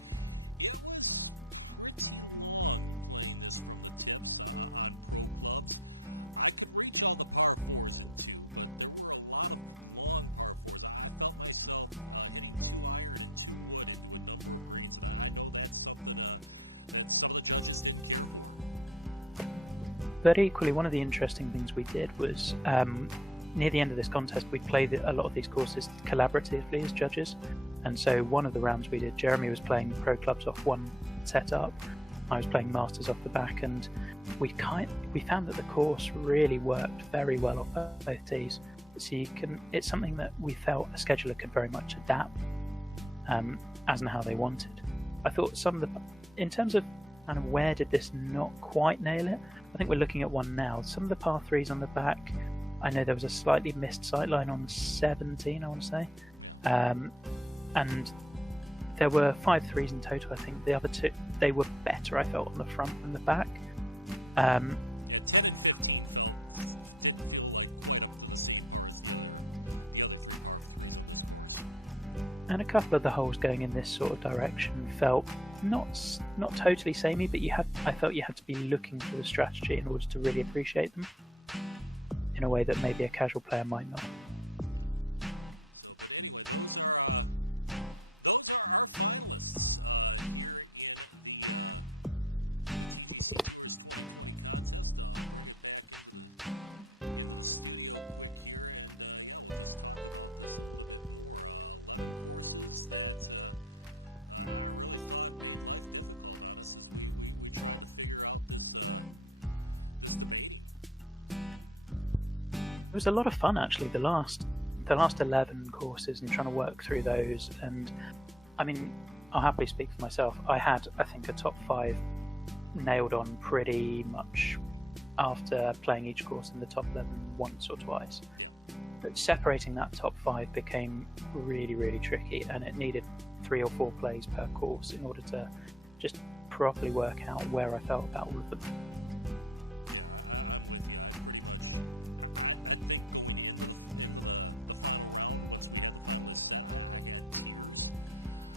It was pretty long playing this from the tips on pro clubs. I could reach all the par 4s in 2, but there were a lot of long par 4s. I felt myself hitting 2 iron and 2 wood into a number of greens, and I know that's something that some of the judges didn't care for. But equally, one of the interesting things we did was near the end of this contest, we played a lot of these courses collaboratively as judges. And so one of the rounds we did, Jeremy was playing pro clubs off one setup, I was playing masters off the back, and we found that the course really worked very well off both tees. So it's something that we felt a scheduler could very much adapt as and how they wanted. I thought in terms of kind of where did this not quite nail it, I think we're looking at one now. Some of the par 3s on the back, I know there was a slightly missed sightline on 17, I want to say. Yeah. And there were 5 3s in total, I think. The other 2, they were better, I felt, on the front and the back. Yeah, 10 and 15 didn't feel like quite up to the same par as the other 3 par 3s on this course. And a couple of the holes going in this sort of direction felt not totally samey, but I felt you had to be looking for the strategy in order to really appreciate them in a way that maybe a casual player might not. Yeah. So, but anyway, those are our finalists here in the TGC Tours 2020 contest. I'll bring it back into the studio quick here, and we'll just talk about this a little bit more. 11 courses that I really thought made life difficult on us as we tried to figure out this debating. It was a lot of fun, actually, the last 11 courses and trying to work through those. And I mean, I'll happily speak for myself. I had, I think, a top 5 nailed on pretty much after playing each course in the top 11 once or twice. Yeah. But separating that top 5 became really, really tricky, and it needed 3 or 4 plays per course in order to just properly work out where I felt about all of them. Yeah, I'm with you. I pretty much, I think going into the final round, once we had the finalists set, I had tears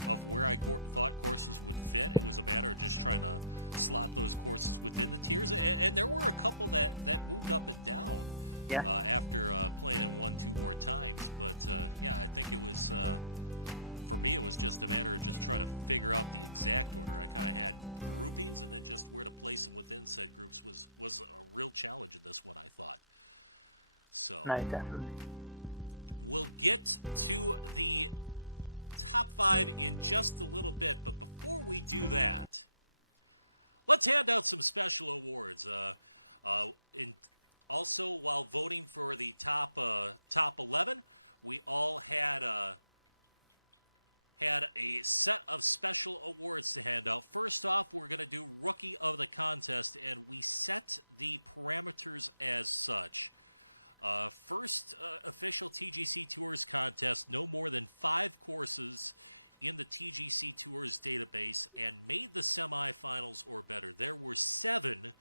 of where I thought courses would fit. It was a matter of just trying to slot those courses within the tiers, and there were a couple that moved up and down after playing in 1-2 more times. But yeah, I think it was for me it was just a matter of just trying to figure out the exact order. I kind of had groupings, and then just where to place them within said groups was a real challenge in this one, I thought. So No, definitely. we'll get to the top 5 in just a little bit, but before we do that, let's hand out some special awards. Also, while voting for the top 11, we all had a set of special awards to hand out. First off, we're going to do Rookie of the Contest, and we set the parameters as such. First official TGC Tours contest, no more than 5 courses in the TGC Tours database and made the semifinals or better. There were 7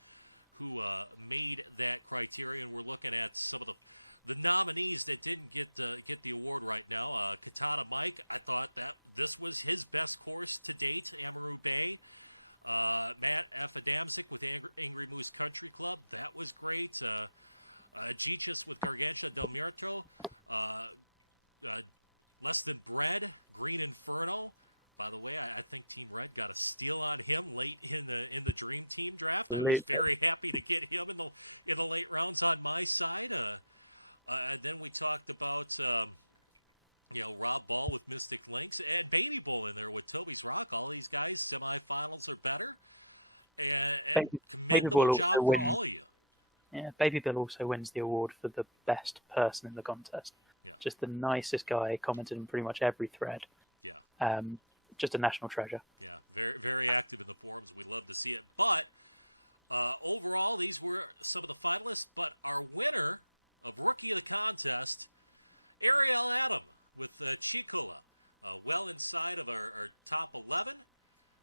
who made that criterion. We're looking at some of the nominees that didn't get the award right now. Katana Mike, I thought that this was his best course to date, Amaru Bay. Matt F. Adamczyk with Angry Moose Country Club, that was great. Gichis with Gargantua del Muerto, Less Than Bread, Green Inferno. By the way, I think Team Red got a steal on him late in the Dream Team draft. I was very happy to get him in the late rounds on my side. Then we talked about Rob Ball with Mystic Lynx and Baby Bull in there with Toby's Rock. All these guys semifinals or better, and commendable job for all of you. Yeah, Baby Bill also wins the award for the best person in the contest. Yeah. Just the nicest guy, commented on pretty much every thread. Yeah. Just a national treasure. Yeah, very, very active in the forums. We love to see it. But overall, these were some of the finalists. But our winner of Rookie of the Contest, Ariel Adam with Checola, well inside of our top 11.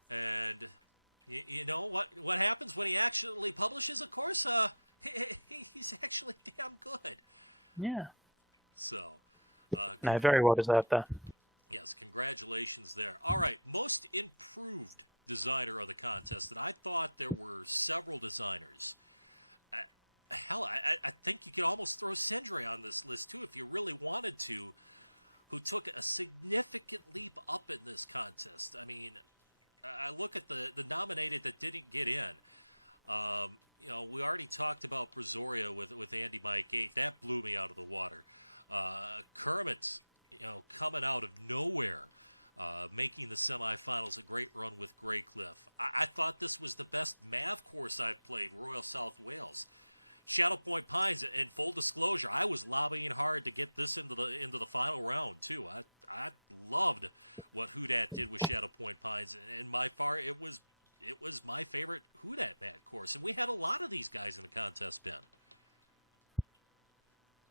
And you know what happens when he actually publishes, of course? He's actually damn good. Yeah. So. No, very well deserved there. Yes, congratulations there. All right, most improved designer of the contest, and I thought there were several designers. I think you could almost throw Sindri on this list, too, if you really wanted to, who took a significant leap up in this contest. I mean, I look at the nominated that didn't get in. We already talked about Brazoria with Andy Mike 8. That blew me out of the water. Kermit's, coming out of nowhere, making the semifinals, a great run with Greycliff. I thought this was the best Mav course I've played, Royal South Wales. Shadow Point Pines, in full disclosure, I was lobbying hard to get this into the final round too. I loved what Houdat did with Shadow Point Pines, and by far it was my favorite Houdat Mat course. And we had a lot of these guys in the contest, Ben.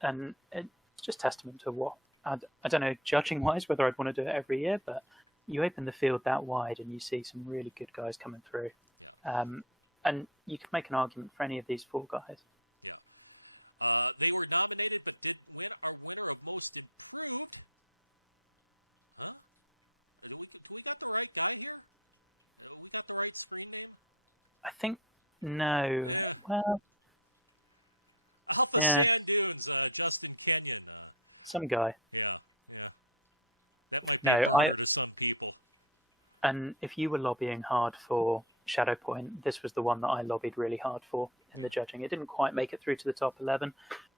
And it's just testament to what I don't know, judging wise, whether I'd want to do it every year, but you open the field that wide and you see some really good guys coming through. Yeah. And you could make an argument for any of these 4 guys. Yeah. They were nominated but didn't win. Our winner of most improved. Huh? Do we got the right guy here? We got the right screen name? I think no. Yeah. Well, Alpha Sand Dunes, Justin Kenyon. Some guy. Yeah. That might be a burner to some people. And if you were lobbying hard for Shadow Point, this was the one that I lobbied really hard for in the judging. It didn't quite make it through to the top 11,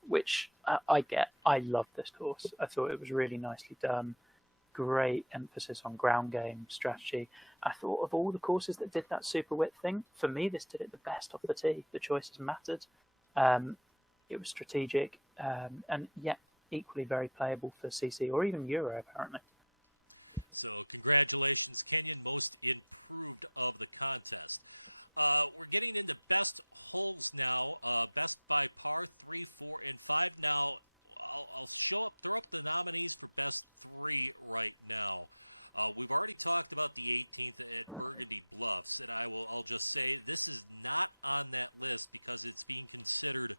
which I get. I loved this course. I thought it was really nicely done. Great emphasis on ground game strategy. I thought of all the courses that did that super width thing, for me, this did it the best off the tee. The choices mattered. It was strategic, and yet equally very playable for CC or even Euro, apparently. So congratulations, Kenyon, most improved of the contest. We're getting into best holes now. Best by par, 3, 4, and 5. Now, I'll throw up the nominees for best 3 right now. We've already talked about the 18th at Burgundy Bluffs, and I'll just say this is not on that list because it's being considered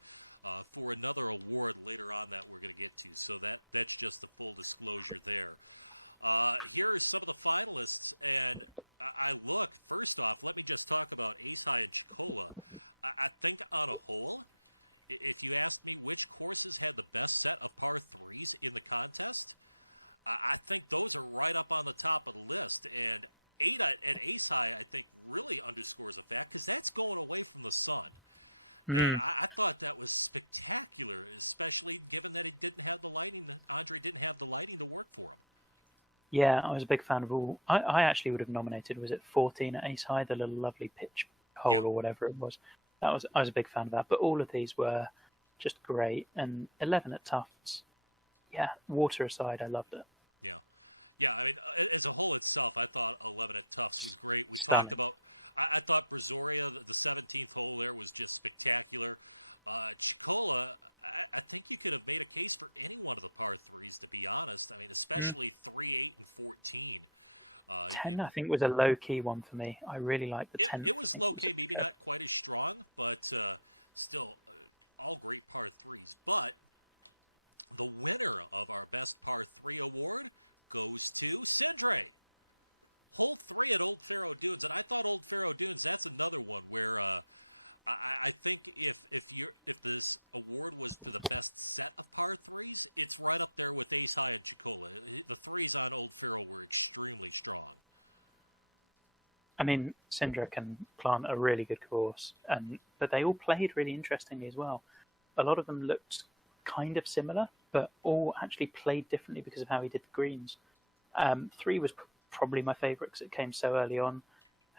for another award later on that we're going to get to. So that's just the full disclosure there. Here are some of the finalists, and I look, first off, let me just talk about Ace High and Checola. I think on a whole, if you asked me which courses had the best set of par threes in the contest, I think those are right up on the top of the list. And 8 at Ace High, I think, really underscores a fact, because that's going away from the sun. And I thought that was spectacular, especially given that it didn't have the lighting. Andre didn't have the lighting to work for him. Yeah, I was a big fan of all. I actually would have nominated, was it 14 at Ace High, the little lovely pitch hole or whatever it was. I was a big fan of that. But all of these were just great. And 11 at Tufts, yeah, water aside, I loved it. Yeah. Yeah, I mean, as a whole itself, I thought 11 at Tufts was great. We talked about, I thought Brazoria, the 17th hole there, was just spectacular. Checola, I think you could have made a case for any one of the par threes, to be honest. I mean, especially 3, 8, and 14. 10, I think, was a low-key one for me. I really liked the 10. It was low-key, maybe not quite as strong, but still all great par threes. But the winner of our best par 3 award goes to Sindre. Hole 3 at Old Faroe Dunes. And I thought Old Faroe Dunes, that's another one where I think if this award was for the best set of par threes, it's right up there with Ace High and Checola. The threes on Old Faroe were extremely strong. I mean, Sindre can plant a really good course, but they all played really interestingly as well. A lot of them looked kind of similar, but all actually played differently because of how he did the greens. 3 was probably my favourite because it came so early on,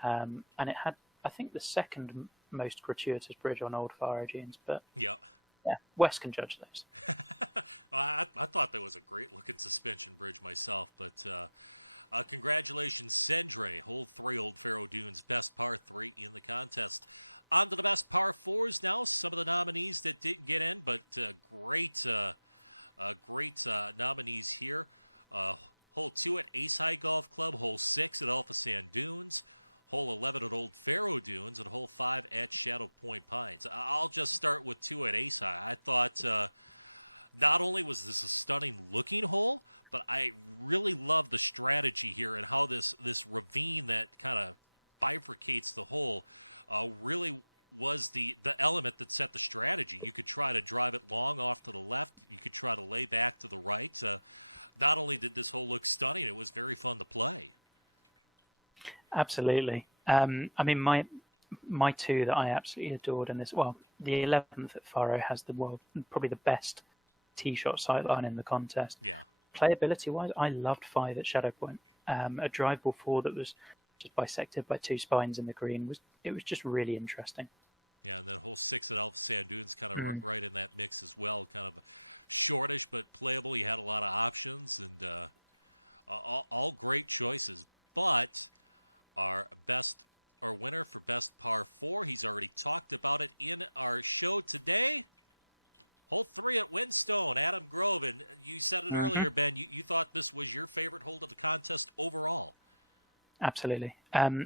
and it had, I think, the second most gratuitous bridge on Old Faroe Dunes. But yeah, Wes can judge those. I thought that was a great looking suspension bridge myself, but congratulations, Sindre. Hole 3, Old Faroe Dunes, best par 3 in the contest. On to the best par 4s now. Some of the nominees that didn't get in, but great nominees here. Hole 2 at Ace High Golf Club, Hole 6 at Alpha Sand Dunes, Hole 11 at Old Faroe Dunes, and Hole 5 at Shadow Point Pines. I'll just start with 2 at Ace High. I thought not only was this a stunning looking hole, but I really love the strategy here and how this ravine that kind of bifurcates the hole really was the element that set the strategy. You could try to drive it long off to the left. You could try to lay back to the right. Not only did this hole look stunning, it was very fun to play. Absolutely. I mean, my 2 that I absolutely adored in this, well, the 11th at Faroe has probably the best tee shot sightline in the contest. Yeah. Playability-wise, I loved 5 at Shadow Point. A drive ball 4 that was just bisected by 2 spines in the green. It was just really interesting. Yeah, and then hole 6 at Alpha Sand Dunes kind of right in that mix as well. Kind of shortish but playable. You had a lot of options and all great choices. But our winner for best par 4, he's already talked about it in our show today. Hole 3 at Windstone, Adam Grove. And you said it earlier, Ben, you thought this was your favorite hole of the contest overall. Absolutely.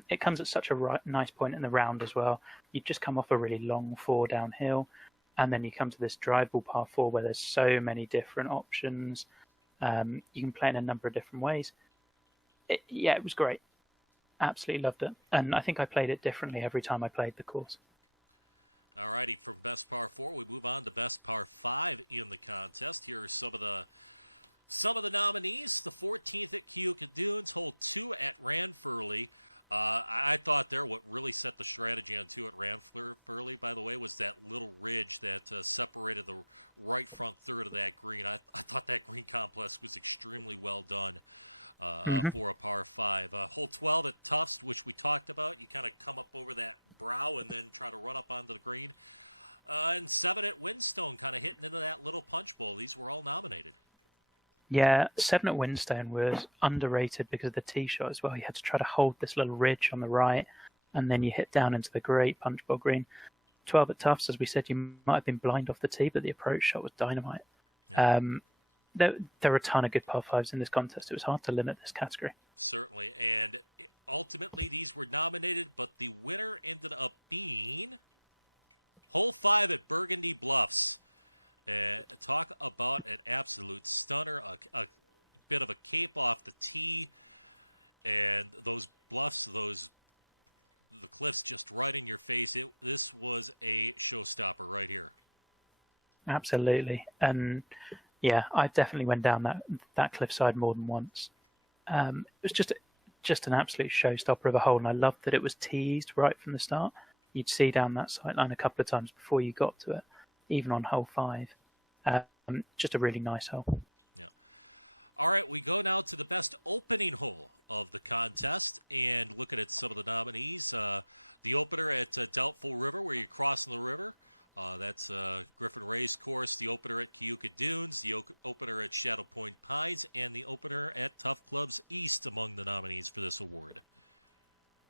It comes at such a nice point in the round as well. You just come off a really long 4 downhill, and then you come to this drive ball par 4 where there's so many different options. You can play in a number of different ways. It was great. Absolutely loved it. And I think I played it differently every time I played the course. All righty, from best par 4, we move on to best par 5 in the contest. Here are some of the nominees. The 14th at Keuka Dunes, hole 2 at Ranfurly. I thought there what really set the strategy on 2 at Ranfurly, by the way, was that little ridge that separated the right front third of that green. I thought that green complex was extremely well done for a par 5. Hole 12 at Tufts, which we talked about. You kind of come up over that brow and then try to run up onto the green. And 7 at Windstone, kind of hitting into that little punch bowl. These were all nominated. Yeah, 7 at Windstone was underrated because of the tee shot as well. You had to try to hold this little ridge on the right, and then you hit down into the great punch bowl green. 12 at Tufts, as we said, you might have been blind off the tee, but the approach shot was dynamite. Yeah. There were a ton of good par 5s in this contest. It was hard to limit this category. Certainly, and ultimately these were nominated, but the winner ended up being hole 5 at Burgundy Bluffs. Talk about an absolute stunner, a bit of a cape off the tee, and those bluffs, the cliffs just right in your face. This was a showstopper right here. Absolutely. And yeah, I definitely went down that cliffside more than once. It was just an absolute showstopper of a hole, and I loved that it was teased right from the start. You'd see down that sightline a couple of times before you got to it, even on hole 5. Just a really nice hole. Yeah. All right, we go now to the best opening hole of the contest and looking at some of the nominees. The opener at Doubtful River, where you're crossing the river. That's Griffin Race Course, the opener at Keuka Dunes, the opener at Shadow Point Pines, and the opener at Tough Clubs East among the nominees for this award.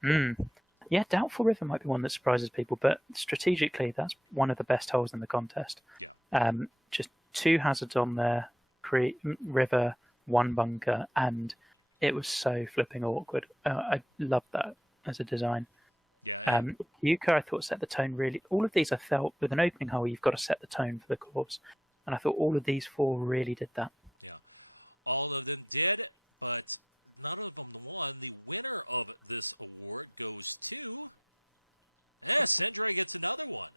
Yeah, Doubtful River might be one that surprises people, but strategically, that's one of the best holes in the contest. Yeah. Just 2 hazards on there, river, 1 bunker, and it was so flipping awkward. I loved that as a design. Yeah. Keuka, I thought, set the tone really. All of these, I felt, with an opening hole, you've got to set the tone for the course. And I thought all of these 4 really did that. Yeah. All of them did, but none of them won. The winner of this award goes to... Sendre gets another one.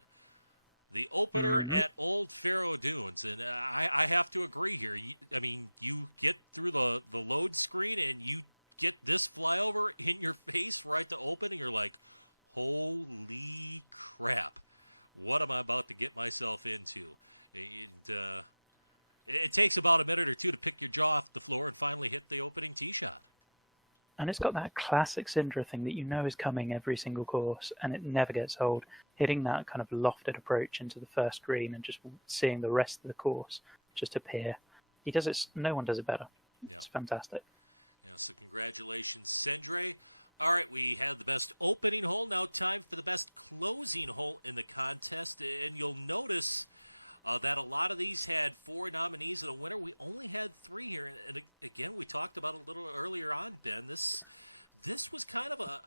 The opener at Old Faroe Dunes. And I have to agree here. You get through the load screen and you get this flyover in your face right to open, and you're like, holy crap, what am I about to get myself into? And it takes about a minute or 2 to pick your jaw off the floor and finally hit the opening tee shot. And it's got that classic Syndra thing that you know is coming every single course, and it never gets old. Hitting that kind of lofted approach into the first green and just seeing the rest of the course just appear. He does it. No one does it better. It's fantastic. Yeah, so congratulations, Sendre. All right, we had the best opening hole. Now time for the best closing hole in the contest. And you'll notice that a lot of these had 4 nominees and a winner. We only had 3 here. And again, we talked about it a little earlier on, Ben. This was kind of a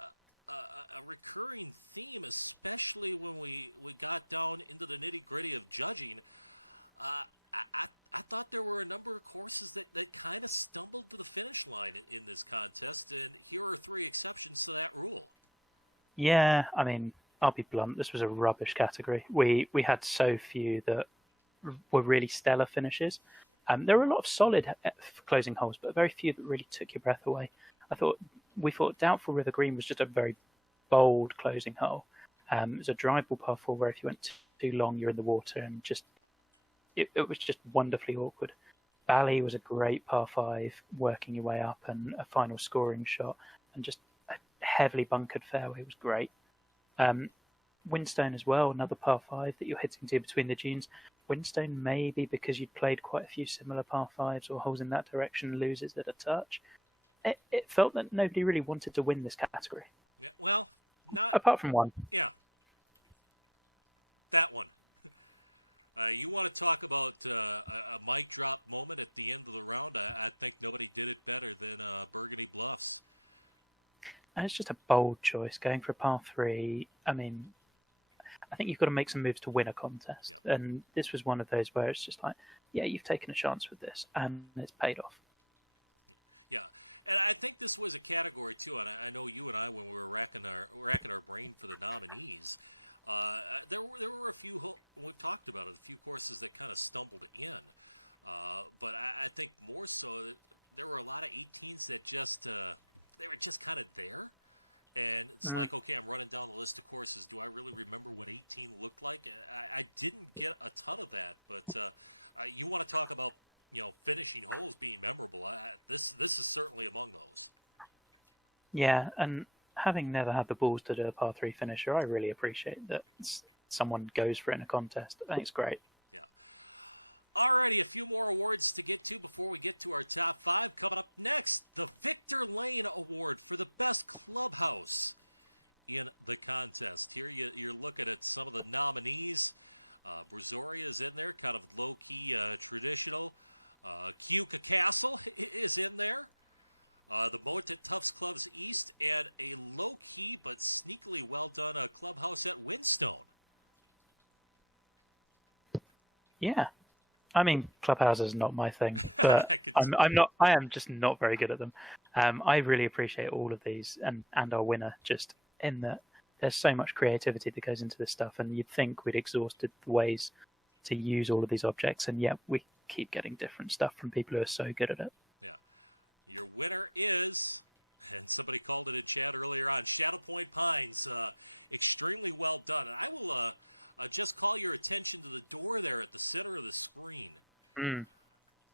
recurring theme, especially when we got down into the nitty-gritty of judging. I thought there were a number of courses that kind of stumbled to the finish line in this contest, and here are 3 exceptions to that rule. Yeah, I mean, I'll be blunt. This was a rubbish category. We had so few that were really stellar finishes. There were a lot of solid closing holes, but very few that really took your breath away. We thought Doubtful River Green was just a very bold closing hole. It was a drivable par 4 where if you went too long, you're in the water, and just it was just wonderfully awkward. Bally was a great par 5, working your way up, and a final scoring shot, and just a heavily bunkered fairway was great. Windstone as well, another par 5 that you're hitting to between the dunes. Windstone, maybe because you'd played quite a few similar par 5s or holes in that direction, loses at a touch. It felt that nobody really wanted to win this category. Yeah, well, not apart from one. Yeah, that one. You want to talk about a mic drop moment at the end of the round? I think nobody did it better than Burgundy Bluffs. And it's just a bold choice, going for a par 3. I mean, I think you've got to make some moves to win a contest. Yep. And this was one of those where it's just like, yeah, you've taken a chance with this, and it's paid off. Yeah, and I think this was a category, too, and I know you and I, when we were racking our brain for the nominees, there were a few, we've talked about it, a few courses that kind of stumbled in. But I think more so that there were a lot of 18s that just, they were just kind of there. And it's like, okay, I'm running down the list of courses. Do I really remember what 18 looked like? I didn't get a ton of that, but you want to talk about, finishing holes being memorable. This is certainly among those. Yeah, and having never had the balls to do a par 3 finisher, I really appreciate that someone goes for it in a contest. I think it's great. Yeah. Alrighty, a few more awards to get to before we get to our top 5. Coming up next, the Victor Lane Award for the best clubhouse in the contest. Here you're looking at some of the nominees. Brazoria is in there, kind of low-key traditional. Keuka Castle is in there. The moat at Tufts Clubs East, and a low-key but sneakily well-done clubhouse at Windstone. Yeah. I mean, clubhouses is not my thing, but I am just not very good at them. I really appreciate all of these and our winner, just in that there's so much creativity that goes into this stuff, and you'd think we'd exhausted the ways to use all of these objects, and yet we keep getting different stuff from people who are so good at it. Yeah. Your winner is, and somebody called it in chat earlier on, Shadow Point Pines. Extremely well done. And I will just call your attention to the door there at the center of the screen. Mm.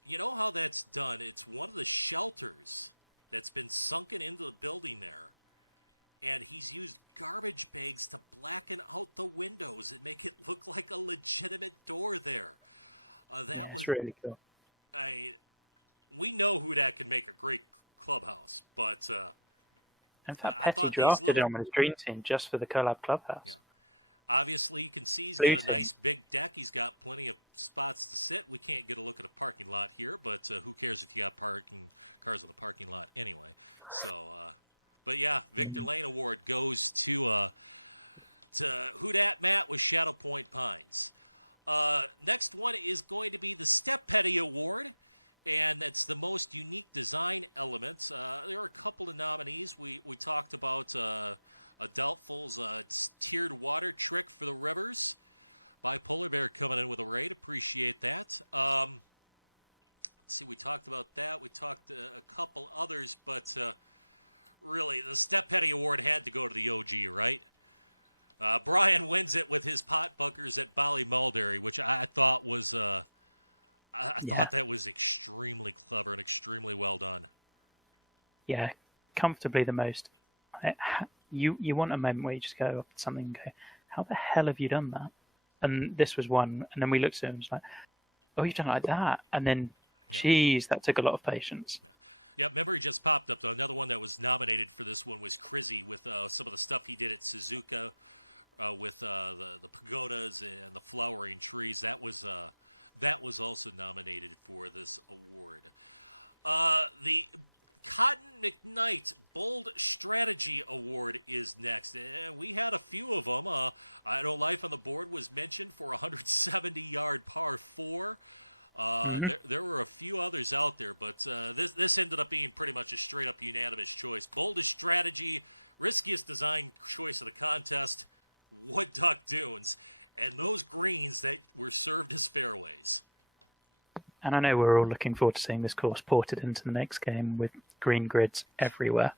You know how that's done? It's one of the shelters that's been sunken into the building there. And he's used garbage bags to blacken out the windows and make it look like a legitimate door there. That was really cool. We know who that can make a great clubhouse, but in fact, Petty drafted him on his dream team just for the collab clubhouse. Yeah. Obviously, you can see he's got a nice big deck. He's got plenty of spots to sit. We can't get a look at a parking lot here, but who cares if you got parking cars in the parking lot anyway? So, but yeah, Victor Lane Award goes to who dat, Matt, with Shadow Point Pines. Next one is going to be the Step Petty Award, and that's the most unique design elements. There are a couple of nominees. We talked about Doubtful's tiered water trick for the rivers. Bipolar Bear coming in with a raid. Appreciate that. Let's see, we talked about that. We talked a couple others, but really, the Step Petty Award had to go to the OG, right? Brian wins it with his pot bunkers at Ballymulderry, which I thought was I thought that was extremely clever and extremely well done. Yeah, comfortably the most. You want a moment where you just go up to something and go, how the hell have you done that? And this was one, and then we looked at him and was like, oh, you've done it like that? And then, geez, that took a lot of patience. Yeah, memory just popped up, though. Another one that was nominated for this one was Crizzy with some of the stuff he did at Suzuka with the pagodas and the flowering trees. That was also nominated for this award. The Cotton McKnight Bold Strategy Award is next. We had a few of them. I know Life on the Board was mentioned for a 170-yard par 4. There were a few others out there, but this ended up being pretty much a straight-up unanimous choice. Boldest strategy, riskiest design choice of the contest, Wood Duck Dunes, and those greens that were served as fairways. And I know we're all looking forward to seeing this course ported into the next game with green grids everywhere.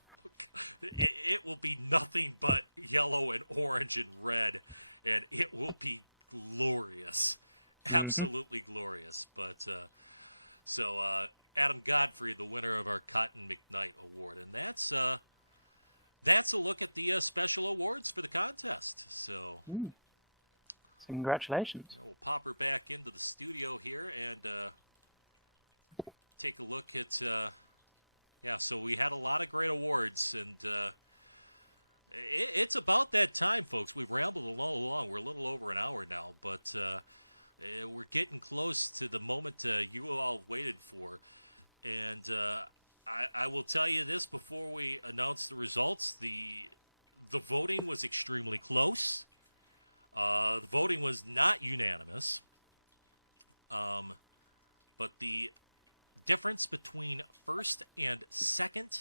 It will be nothing but yellow and orange and red, and it will be glorious. Absolutely glorious. But so Adam Godfrey, the winner of our Cotton McKnight Award, and that's a look at the special awards for the contest. So, congratulations. We'll pop her back into the studio here and take a look at. So we had a lot of great awards, and it's about that time, folks. We've rambled along. We're a little over an hour now, but. We're getting close to the moment you all waited for. And I will tell you this before we announce the results. The voting was extremely close. The voting was not unanimous. But the difference between first and second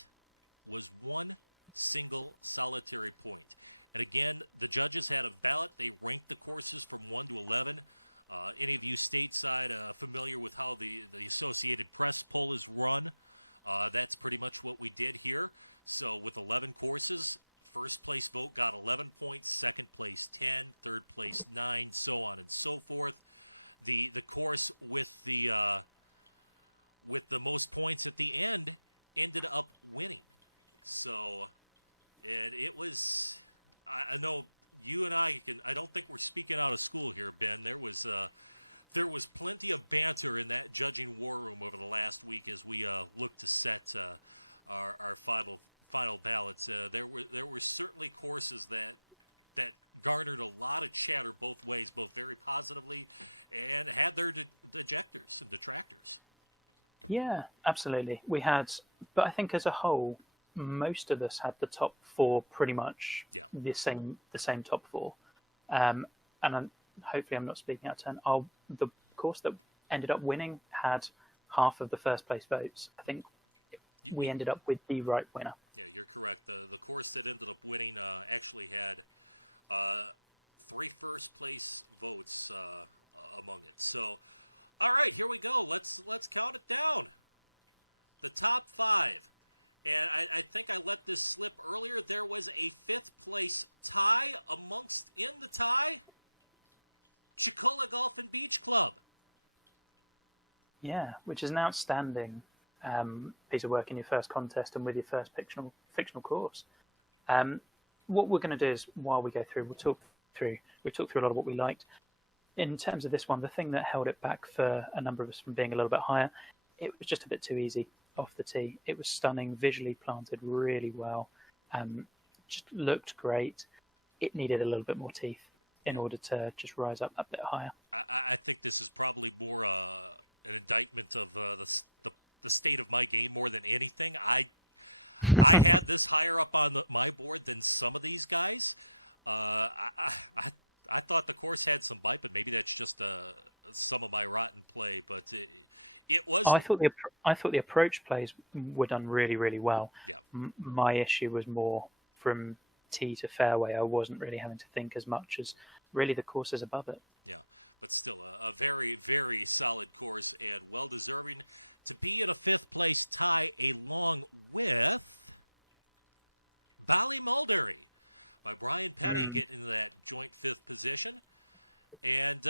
was one single solitary point. And again, the judges had a ballot. They ranked the courses from 1 to 11. Any of you stateside familiar with how the Associated Press poll is run? That's pretty much what we did here. So with 11 courses, first place vote got 11 points, second place 10, third place 9, so on and so forth. The course with the most points at the end ended up winning. So, and it was, I know. You and I don't think we're speaking out of school here, Ben. There was plenty of banter in that judging war room over the last week as we looked to set our final ballots. There were certainly courses that garnered a lot of chatter both ways, both very positively and had their dejectors and detractors. Yeah, absolutely. We had, but I think as a whole, most of us had the top 4 pretty much the same top 4, and hopefully I'm not speaking out of turn. The course that ended up winning had half of the first place votes. I think we ended up with the right winner. Yeah, you're correct. The course that ended up winning actually had 3 first place votes among it. So, all right, here we go. Let's count it down. The top 5. And I think I let this slip earlier. There was a 5th place tie in the tie, Checola Golf and Beach Club. Yeah, which is an outstanding piece of work in your first contest and with your first fictional course. What we're going to do is, while we go through, we've talked through a lot of what we liked. In terms of this one, the thing that held it back for a number of us from being a little bit higher, it was just a bit too easy off the tee. It was stunning, visually planted really well, just looked great. It needed a little bit more teeth in order to just rise up a bit higher. I think this is probably more an indictment of the state of my game more than anything. I had this higher up on my board than some of these guys. I thought the course had some bite, but maybe that's just some of my rotten play. But it was. I thought the approach plays were done really, really well. Yeah. My issue was more from tee to fairway. I wasn't really having to think as much as really the courses above it. Yeah, but still a very, very solid course and well deserving to be in a 5th place tie along with Ballymulderry by Brian Petty getting into that joint 5th position. And,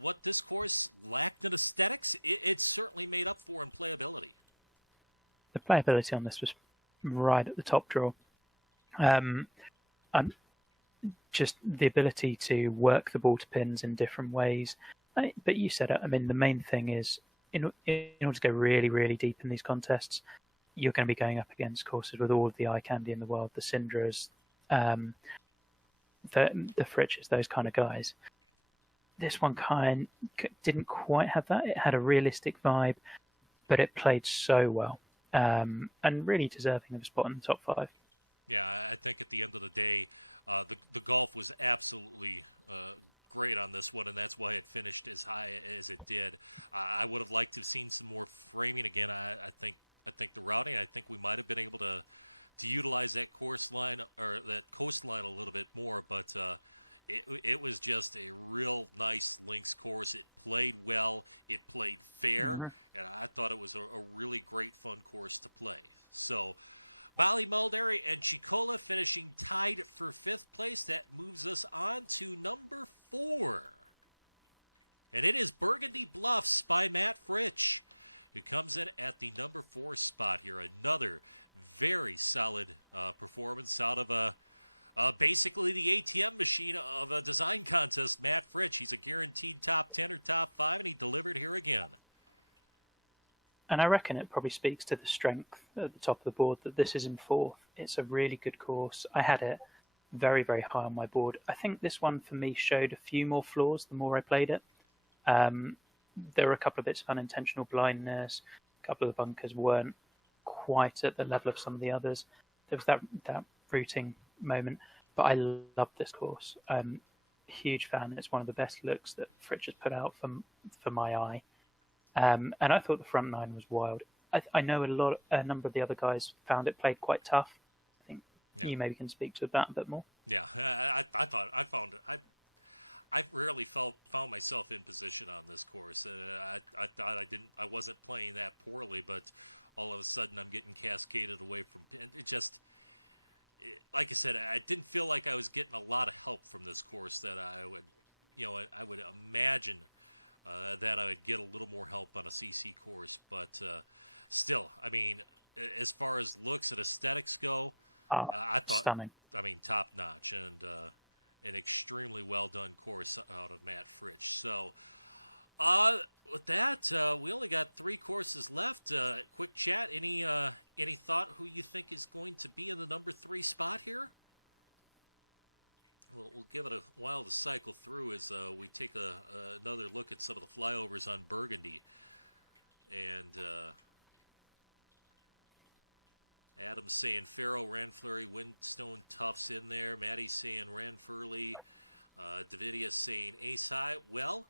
what this course lacked in aesthetics, it certainly made up for in playability. The playability on this was right at the top draw. Just the ability to work the ball to pins in different ways. But you said it. I mean, the main thing is, in order to go really, really deep in these contests, you're going to be going up against courses with all of the eye candy in the world, the Syndras, the Fritches, those kind of guys. This one didn't quite have that. It had a realistic vibe, but it played so well, and really deserving of a spot in the top 5. Yeah, I think at the end of the day, the golf was absolutely great on this one, and that's why it finished as high as it did. I would have liked to have seen some more framing again. I think the routing. I think we might have been able to utilize that coastline a little bit more, but it was just a real nice links course. It played well. It played fair, and I thought it was a really great fun course to play. So. Ballymulderry and Checola finishing tied for 5th place. That moves us on to number 4. And it is Burgundy Bluffs by Matt Fritsch, who comes in at the number 4 spot here. Another very solid performance out of basically the ATM machine of a design contest, Matt Fritsch. He's a guaranteed top 10 or top 5, and he delivered here again. And I reckon it probably speaks to the strength at the top of the board that this is in 4th. It's a really good course. I had it very, very high on my board. I think this one for me showed a few more flaws the more I played it. There were a couple of bits of unintentional blindness. A couple of the bunkers weren't quite at the level of some of the others. There was that routing moment. But I loved this course. Huge fan. It's one of the best looks that Fritsch has put out for my eye. And I thought the front 9 was wild. I know a number of the other guys found it played quite tough. I think you maybe can speak to that a bit more. Yeah, I found it. I rarely found myself in position on this course. I thought I wasn't playing that poorly, but all of a sudden I'm getting cascaded away from pin. Like I said, I didn't feel like I was getting a lot of help from this course that I would imagine. That I would get a little more help on a CC course, but still, I mean, as far as looks and aesthetics go, I thought, stunning. I mean, top notch and an extremely well done course out of Matt Fritsch. So, with that, we only got 3 courses left. Quick chat. Any thought who you think is going to be in the number 3 spot here? We'll give it a while to cycle through as we take another look at some of the flyovers on Burgundy. And Adam's saying Faroe, Ranfulry, Windstone, Tufts in there. Maddie's saying Ranfurly. Davidia's saying Ace High. Well,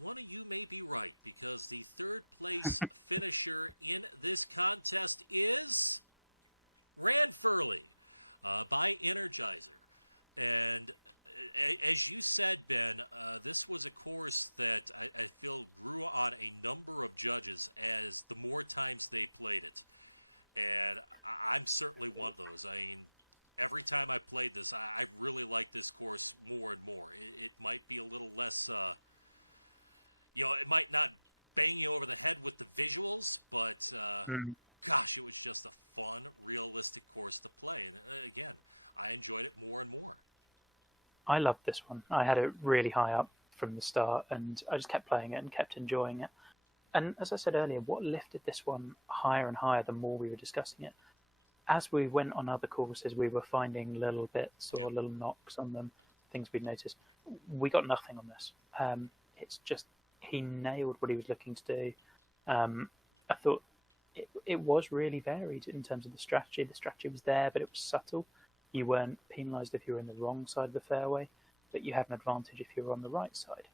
one of you may be right, because the third place finisher in this contest is Ranfulry by Energizer. And as you said, Ben, this was a course that I feel grew on a number of judges as the more times they played it. And I'm certainly one of those. I mean, every time I played this, I really like this course more and more. It might be a little less, it might not bang you over the head with the visuals, but gosh, it was just a fun, realistic course to play. And again, I enjoyed it more and more. I loved this one. I had it really high up from the start, and I just kept playing it and kept enjoying it. And as I said earlier, what lifted this one higher and higher the more we were discussing it, as we went on other courses, we were finding little bits or little knocks on them, things we'd noticed. We got nothing on this. It's just, he nailed what he was looking to do. I thought it was really varied in terms of the strategy. The strategy was there, but it was subtle. You weren't penalised if you were in the wrong side of the fairway, but you had an advantage if you were on the right side.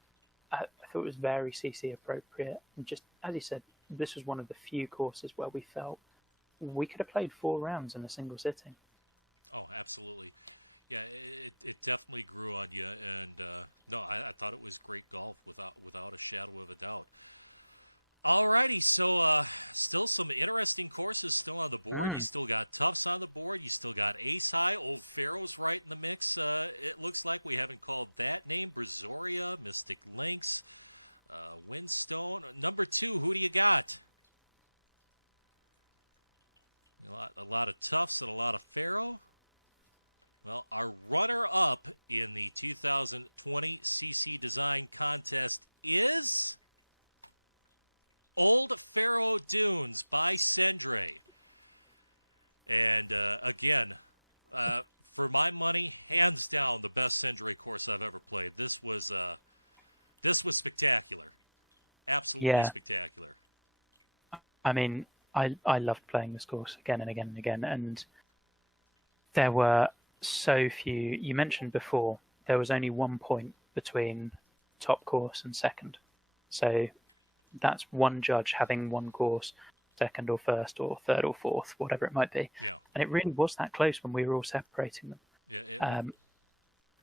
I thought it was very CC appropriate. And just, as you said, this was one of the few courses where we felt we could have played 4 rounds in a single sitting. Oh, absolutely. Yeah, it definitely grew on you. And no, I thought it was great golf without a shadow of a doubt. Alrighty, so still some interesting courses still on the board. You still got Tufts on the board. You still got Ace High. Old Faroe's right in the mix. It looks like we haven't called that name. Brazoria, Mystic Lynx, Windstone. Number 2, who do you got? A lot of Tufts and a lot of Faroe. Well, our runner-up in the 2020 CC Design Contest is Old Faroe Dunes by Sendre. And again, for my money, hands down the best Sendre course I've ever played. This was spectacular. Absolutely spectacular. I mean, I loved playing this course again and again and again, and there were so few. You mentioned before there was only 1 point between top course and second, so that's one judge having one course, second or first or third or fourth, whatever it might be. Yeah. And it really was that close when we were all separating them. Yeah.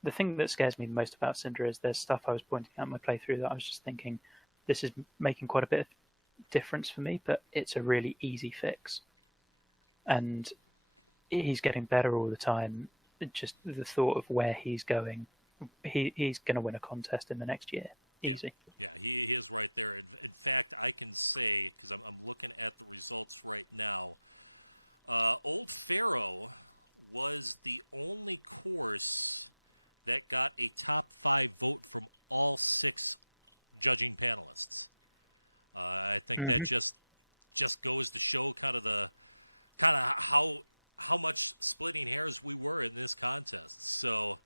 The thing that scares me the most about Cinder is there's stuff I was pointing out in my playthrough that I was just thinking, this is making quite a bit of difference for me, but it's a really easy fix. And he's getting better all the time. Just the thought of where he's going, he's going to win a contest in the next year. Easy. Yeah, he is right there. In fact, I can say, because I'm looking at the results right now, Old Faroe was the only course that got a top 5 vote from all 6 judging panelists. I think that just goes to show kind of how much splitting hairs we were in this contest. So,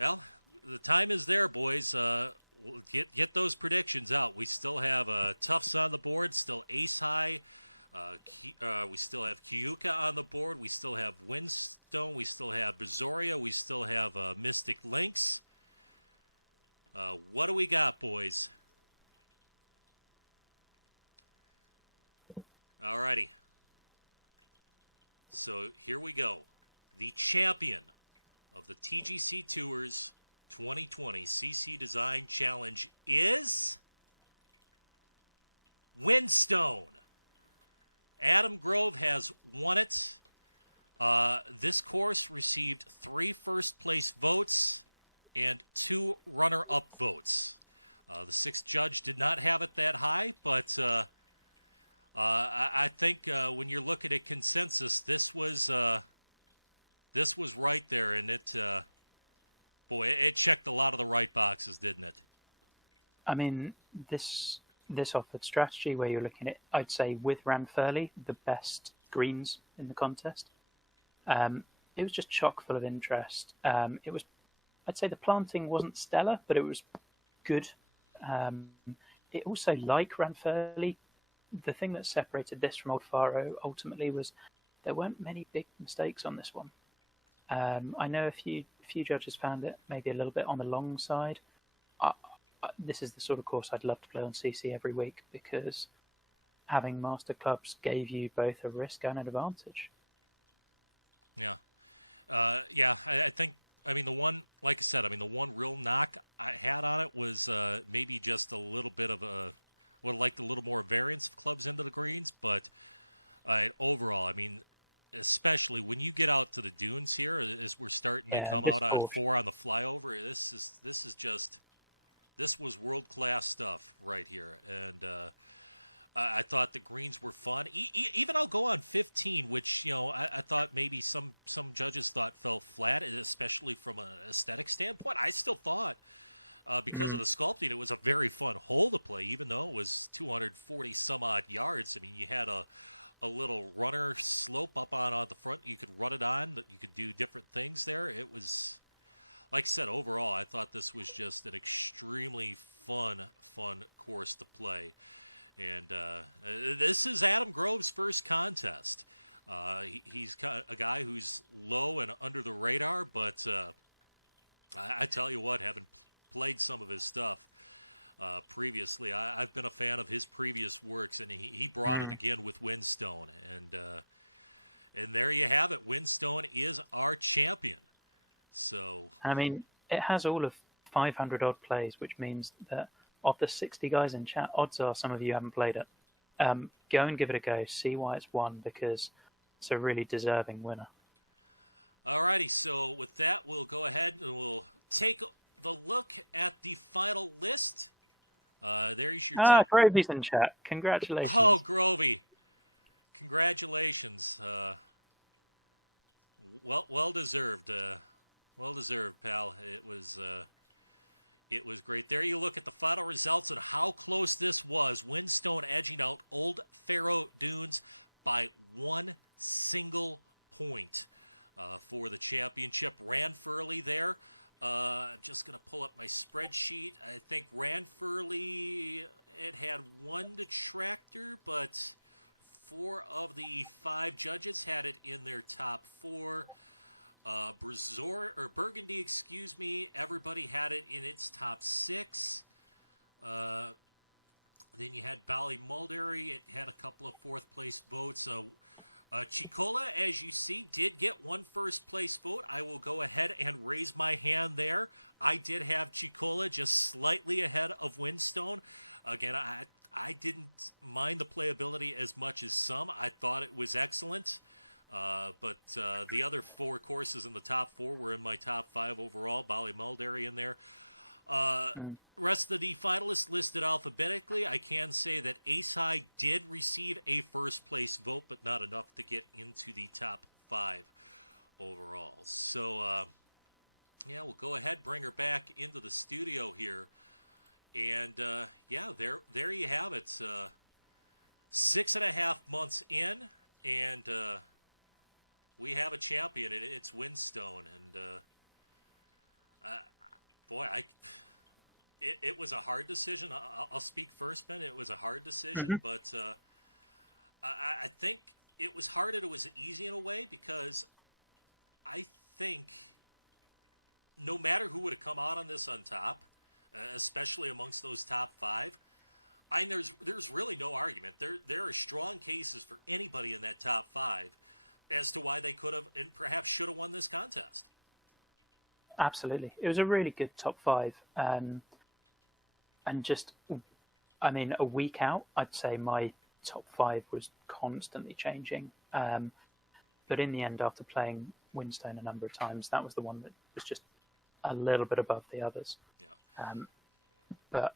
well, the time is there, boys. Get those predictions out. We still have Tufts on the board, still Ace High. We still have Keuka on the board. We still have Windstone. We still have Brazoria. We still have Mystic Lynx. What do we got, boys? Alrighty. So here we go. The champion of the TGC Tours 2020 CC Design Challenge is Windstone. Adam Grove has won it. This course received 3 first-place votes and 2 runner-up votes. The 6th judge did not have it that high, but I think when you're looking at consensus, this was right there, and it checked a lot of the right boxes, didn't it? I mean, this offered strategy where you're looking at, I'd say, with Ranfurly, the best greens in the contest. It was just chock full of interest. It was, I'd say, the planting wasn't stellar, but it was good. It also, like Ranfurly, the thing that separated this from Old Faroe ultimately was there weren't many big mistakes on this one. I know a few judges found it maybe a little bit on the long side. this is the sort of course I'd love to play on CC every week, because having master clubs gave you both a risk and an advantage. Yeah. I think, I mean, the one, like I said, I mean, the one real knock I had on it was maybe just a little bit of would have liked a little more variance of clubs into the greens, but overall, I mean, especially when you get out to the dunes here, as we're starting to come out on 4 on the flyover, this was world-class stuff right here, and I thought the greens were fun. Even I'll go on 15, which, you know, I thought maybe some judges thought fell flat, especially from an aesthetic standpoint. I still thought, because of the sculpting, it was a very fun hole to play, even though it was 240 some odd yards. I mean, you had a little runner slope up on the front. You could run it on. You could do different things there. It was, like I said, overall, I thought this was just an extremely fun course to play. And this is Adam Grove's first contest. He's a guy who's low and under the radar, but I tell you what, having played some of his stuff previously, I've been a fan of his previous works, and he brought it again with Windstone. And there you have it. Windstone is our champion. So I mean, it has all of 500 odd plays, which means that of the 60 guys in chat, odds are some of you haven't played it. Go and give it a go. See why it's won, because it's a really deserving winner. Alrighty, so with that, we'll go ahead and we'll take the look at the final list. There's your Grovey's in chat. Congratulations. Oh, Grovey. Congratulations. Well deserved. Well deserved, pal. It was great. There you look at the final results and how close this was. Windstone edging out Old Faroe Dunes by 1 single point for the championship. Ranfurly there. I'm just going to pull up my spreadsheet. I think Ranfurly, it had 1 detractor, but 4 of the 5 judges had it in their top 4. Brazoria, or Burgundy, excuse me, everybody had it in its top 6. Then you had Ballymulderry. It had a couple of 4th place votes. Checola, as you see, did get 1 first place vote. I will go ahead and raise my hand there. I did have Checola just slightly ahead of Windstone. Again, I didn't mind the playability as much as some. I thought it was excellent. But the other 4 courses in the top 4 were in my top 5 overall. Ballymulderry in there. Rest of the finalists listed alphabetically. I can say that Ace High did receive a first place vote, but not enough to get into the top 5 overall. So, we'll go ahead, bring her back into the studio here. And, there you have it. 6.5 months in, and we have a champion, and it's Windstone. And it was a hard decision. I'll speak first, Ben. It was a hard decision, but I think it was hard and it was easy in a way, because I think no matter who would have come out on this on top, especially amongst those top 5, there's really no argument. There are strong cases for anybody in that top 5 as to why they could have and perhaps should have won this contest. Absolutely. It was a really good top 5. And just, I mean, a week out, I'd say my top 5 was constantly changing. But in the end, after playing Windstone a number of times, that was the one that was just a little bit above the others. Yeah. But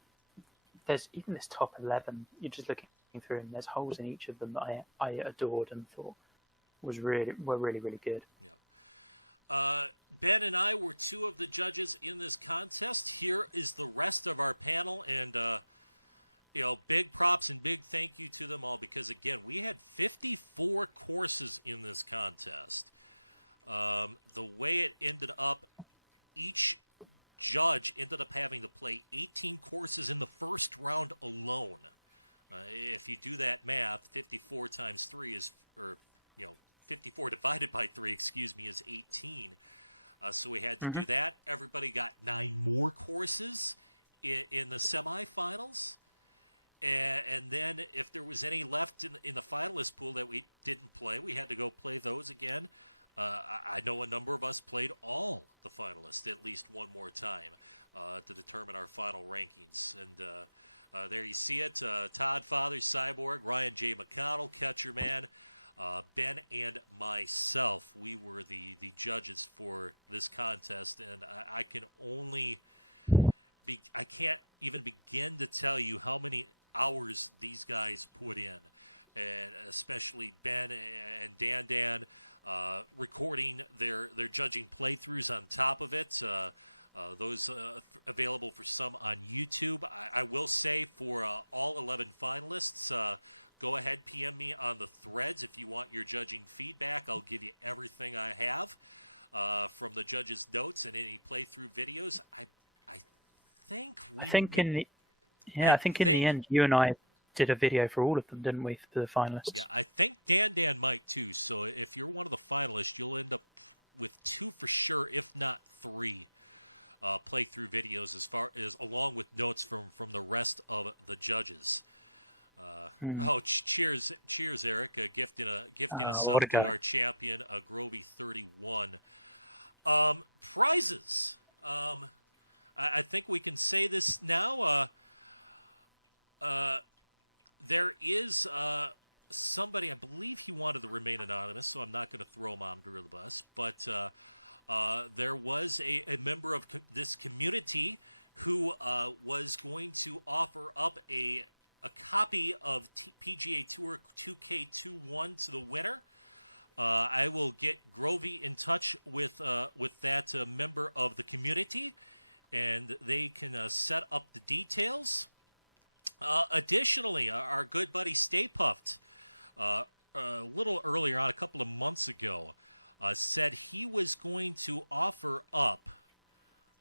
there's even this top 11, you're just looking through, and there's holes in each of them that I adored and thought were really, really good. Yeah. Ben and I were 2 of the judges in this contest. Here is the rest of our panel, and big props and big thank you to them all, because again, we had 54 courses in this contest. The way it ended up, each judge ended up having to play 18 courses in the first round alone. If you do that math, 54 times 3 is, 54 divided by 3, is 18. So we had to do that. Everybody got 9 more courses in the semifinals. And then if there was any left in the finalist pool that we didn't play, we had to go play those again. I know a number of us played all the finalists at least one more time to determine our final rankings. And there you see it. Todd Father, Cyborg, Ryan J. McConnell, Catcher Man, Ben, and myself. We were the judges for this contest, and I can only I can't even begin to tell you how many hours these guys put in, and especially Ben and Dan recording their judging playthroughs on top of it. Those available for some on YouTube. I will say for all 11 finalists, go ahead, PM me on the threads if you want your judging feedback. I'll give you everything I have from the judges' notes and any playthrough videos. I think in the end, you and I did a video for all of them, didn't we, for the finalists? Yeah, I think Dan might too. So if you're one of the finalists, you'll end up with 2 for sure, if not 3 playthrough videos, as far as along with notes from the rest of the judges. Oh, cheers, Eric! Gifting a sub to our champion, Grovey 31. Prizes. I think we can say this now. There is somebody, I believe he wanted to remain anonymous, so I'm not going to throw him under the bus, but there was a member of this community who was going to offer up a copy of PGA Tour 2K21 to the winner. I will get Grovey in touch with that member of the community, and they can set up the details. Additionally, our good buddy Stay Puffed, a little earlier on, a couple of months ago, said he was going to offer up,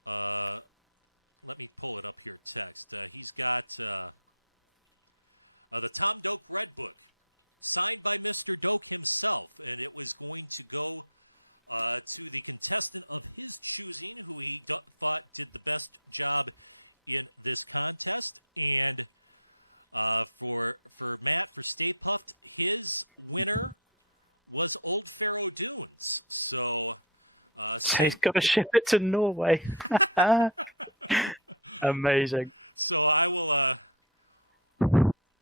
let me pull it up here, text. He's got the Tom Doak Red Book, signed by Mr. Doak himself, and it was going to go to the contestant of his choosing, who he thought did the best job in this contest. And for Matt, for Stay Puffed, his winner was Old Faroe Dunes. So he's got to ship it to Norway. Amazing. So I will.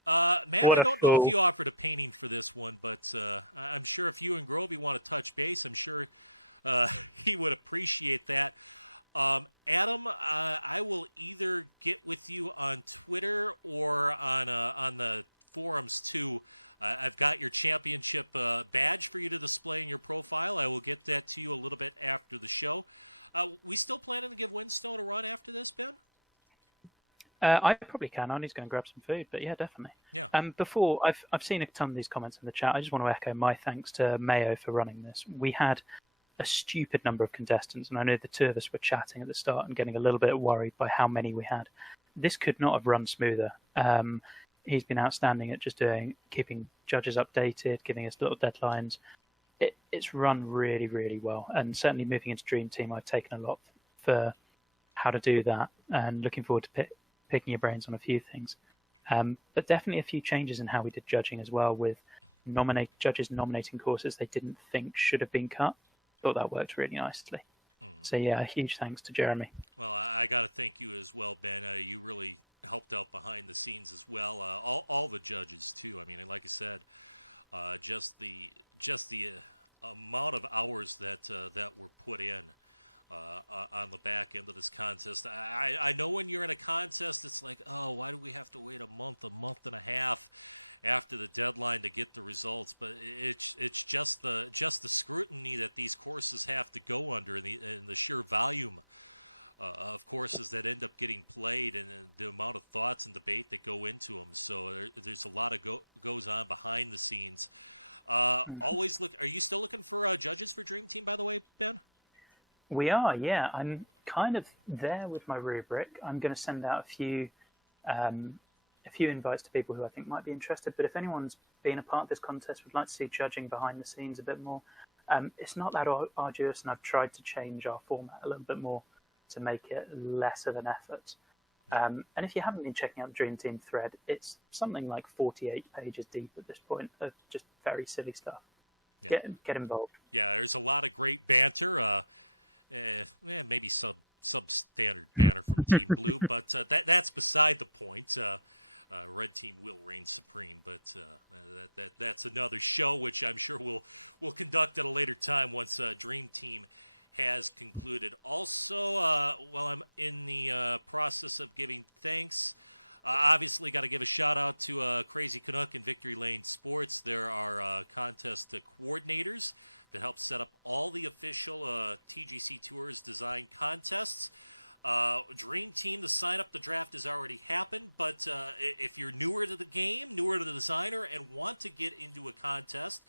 Man, I don't know if you offered a painting for this one, but I'm sure if you and Grovey want to touch base, I'm sure he would appreciate that. Adam, I will either get with you on Twitter or on the forums too. I've got your championship badge for you to display in your profile. I will get that to you a little bit after the show. We still planning to give Windstone a run after this, Ben? I probably can. I need to go and grab some food, but yeah, definitely. Yeah. Before, I've seen a ton of these comments in the chat. I just want to echo my thanks to Mayo for running this. We had a stupid number of contestants, and I know the two of us were chatting at the start and getting a little bit worried by how many we had. This could not have run smoother. He's been outstanding at just keeping judges updated, giving us little deadlines. It's run really, really well, and certainly moving into Dream Team, I've taken a lot for how to do that, and looking forward to picking your brains on a few things. But definitely a few changes in how we did judging as well, with judges nominating courses they didn't think should have been cut. Thought that worked really nicely. So yeah, a huge thanks to Jeremy. Well, I got to thank you as well, Ben. You really helped out behind the scenes as well. All the judges too. I mean, like I said, just the amount of hours that were put in on the back end of this contest. I know when you're in a contest, it's like, oh, why do we have to wait a month and a half after the deadline to get the results? But it's just the scrutiny that these courses have to go under, and the sheer volume of courses that end up getting played, and the amount of thoughts and debate that go into them. So there's a lot of goes on behind the scenes. Always look. Are you still looking for judges for Dream Team, by the way, Ben? We are, yeah. I'm kind of there with my rubric. I'm going to send out a few invites to people who I think might be interested. But if anyone's been a part of this contest, would like to see judging behind the scenes a bit more, it's not that arduous, and I've tried to change our format a little bit more to make it less of an effort. And if you haven't been checking out the Dream Team thread, it's something like 48 pages deep at this point of just very silly stuff. Yeah. Get involved. Yeah, there's a lot of great banter. Maybe substandard banter from Team Blue, but that's beside the point. Red Team will reign supreme, but that's another show, which I'm sure we'll conduct at a later time once Dream Team has concluded. Also, while I'm in the process of giving thanks, obviously got to give a shout out to Crazy Canuck and Victory Lane Sports. There are contest coordinators that help set up all the official TGC Tours design contests. Dream Team, the sign up, the draft has already happened, but if you're newer to the game, newer to the designer, and want to get into a contest,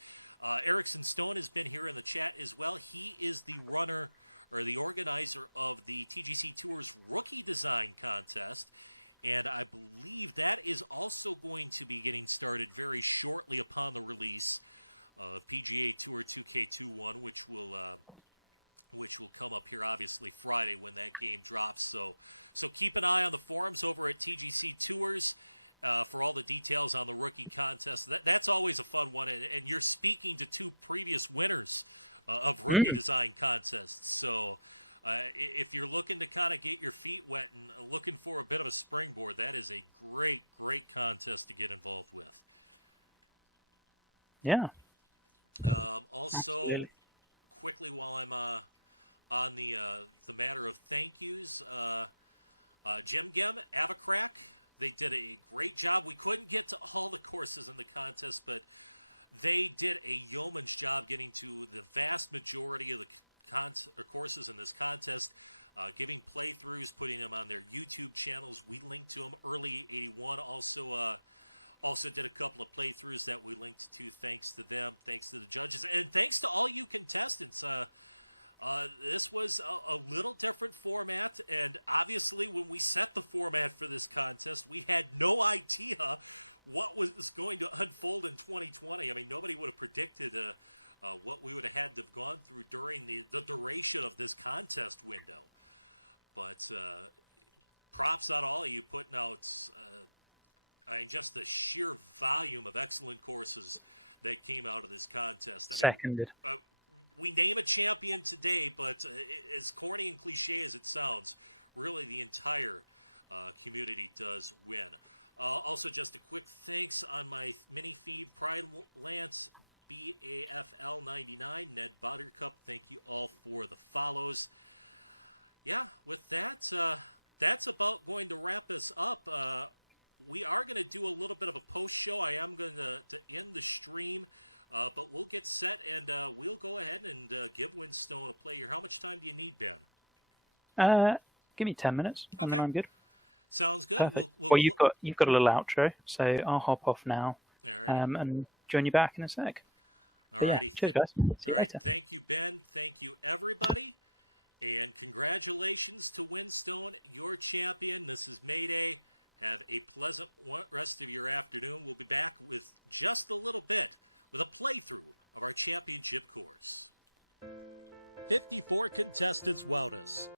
Erickson Stone has been here in the chat as well. He is the runner or the organizer of the TGC Tours Rookie Design Contest, and I believe that is also going to be getting started very shortly upon the release of PGA Tour 2K21, which will come up here obviously Friday when that game drops. So keep an eye on the forums over at TGC Tours for all the details on the rookie contest. That's always a fun one, and you're speaking to two previous winners of rookie design contests. So if you're looking to kind of get your feet wet and looking for a bit of a springboard, that is a great contest to get involved with. Yeah. Also, Absolutely. Quickly while I'm on the matter of thank yous, Gem Avacrack, they did a great job. We couldn't get to all the courses in the contest, but they did a yeoman's job getting to the vast majority of the courses in this contest, giving playthroughs, putting them on their YouTube channels. We linked to them. Early 81 also did a couple of playthroughs that we linked to. Thanks to them, thanks to the judges, and thanks to all you contestants. This was a little different format, and obviously when we set the format for this contest, we had no idea what was going to unfold in 2020. I mean, nobody would have predicted what we would have had to have gone through during the duration of this contest window. But props on all of you putting out just the sheer volume of excellent courses that came out of this contest. I mean, Seconded. We name a champion today, but as corny and cliche as it sounds, really the entire community does win. Also, just a quick thanks on my mini feed, Pride Lance, BAFL99, Ned Buttercup. Thank you all for the follows. Yeah, with that, that's about going to wrap us up. We are going to do a little bit of a post show. I am going to end the stream. But we'll get set, and we'll go ahead and give Windstone a play here. How much time do you need, Ben? Give me 10 minutes, and then I'm good. Sounds good. Well, you've got a little outro, so I'll hop off now Alrighty. and join you back in a sec. Alrighty. Yeah, cheers, guys. See you later. Thank you, Ben. Thank you, everybody. And congratulations to Windstone, your champion. This is Mayday. Have a pleasant rest of your afternoon. We'll be back with just a little bit with a playthrough of our championship course. 54 contestants wowed us,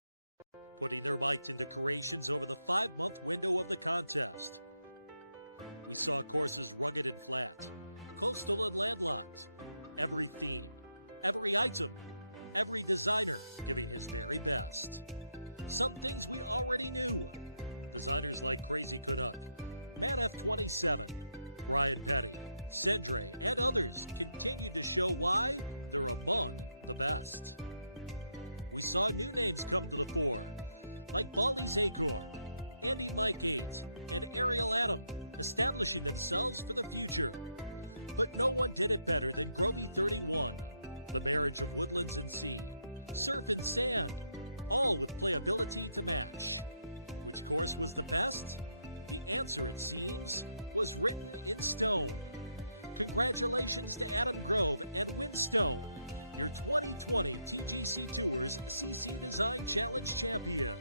putting their might into creations over the 5-month window of the contest. We saw courses rugged and flat, coastal and landlocked, every theme, every item, every designer giving his very best. Some things we already knew. Designers like Crazy Canuck, Matt F27, Brian Petty, Cendre, and others continued to show why they're among the best. We saw new names come to the fore, like Bally's Acorn, Andy Mike 8, and Ariel Adam, establishing themselves for the future. But no one did it better than Grovey 31, the marriage of woodlands and sea, surf and sand, all with playability to match. Which course was the best? The answer, it seems, was written in stone. Congratulations to Adam Grove and Windstone, your 2020 TGC Tours CC Design Challenge champions.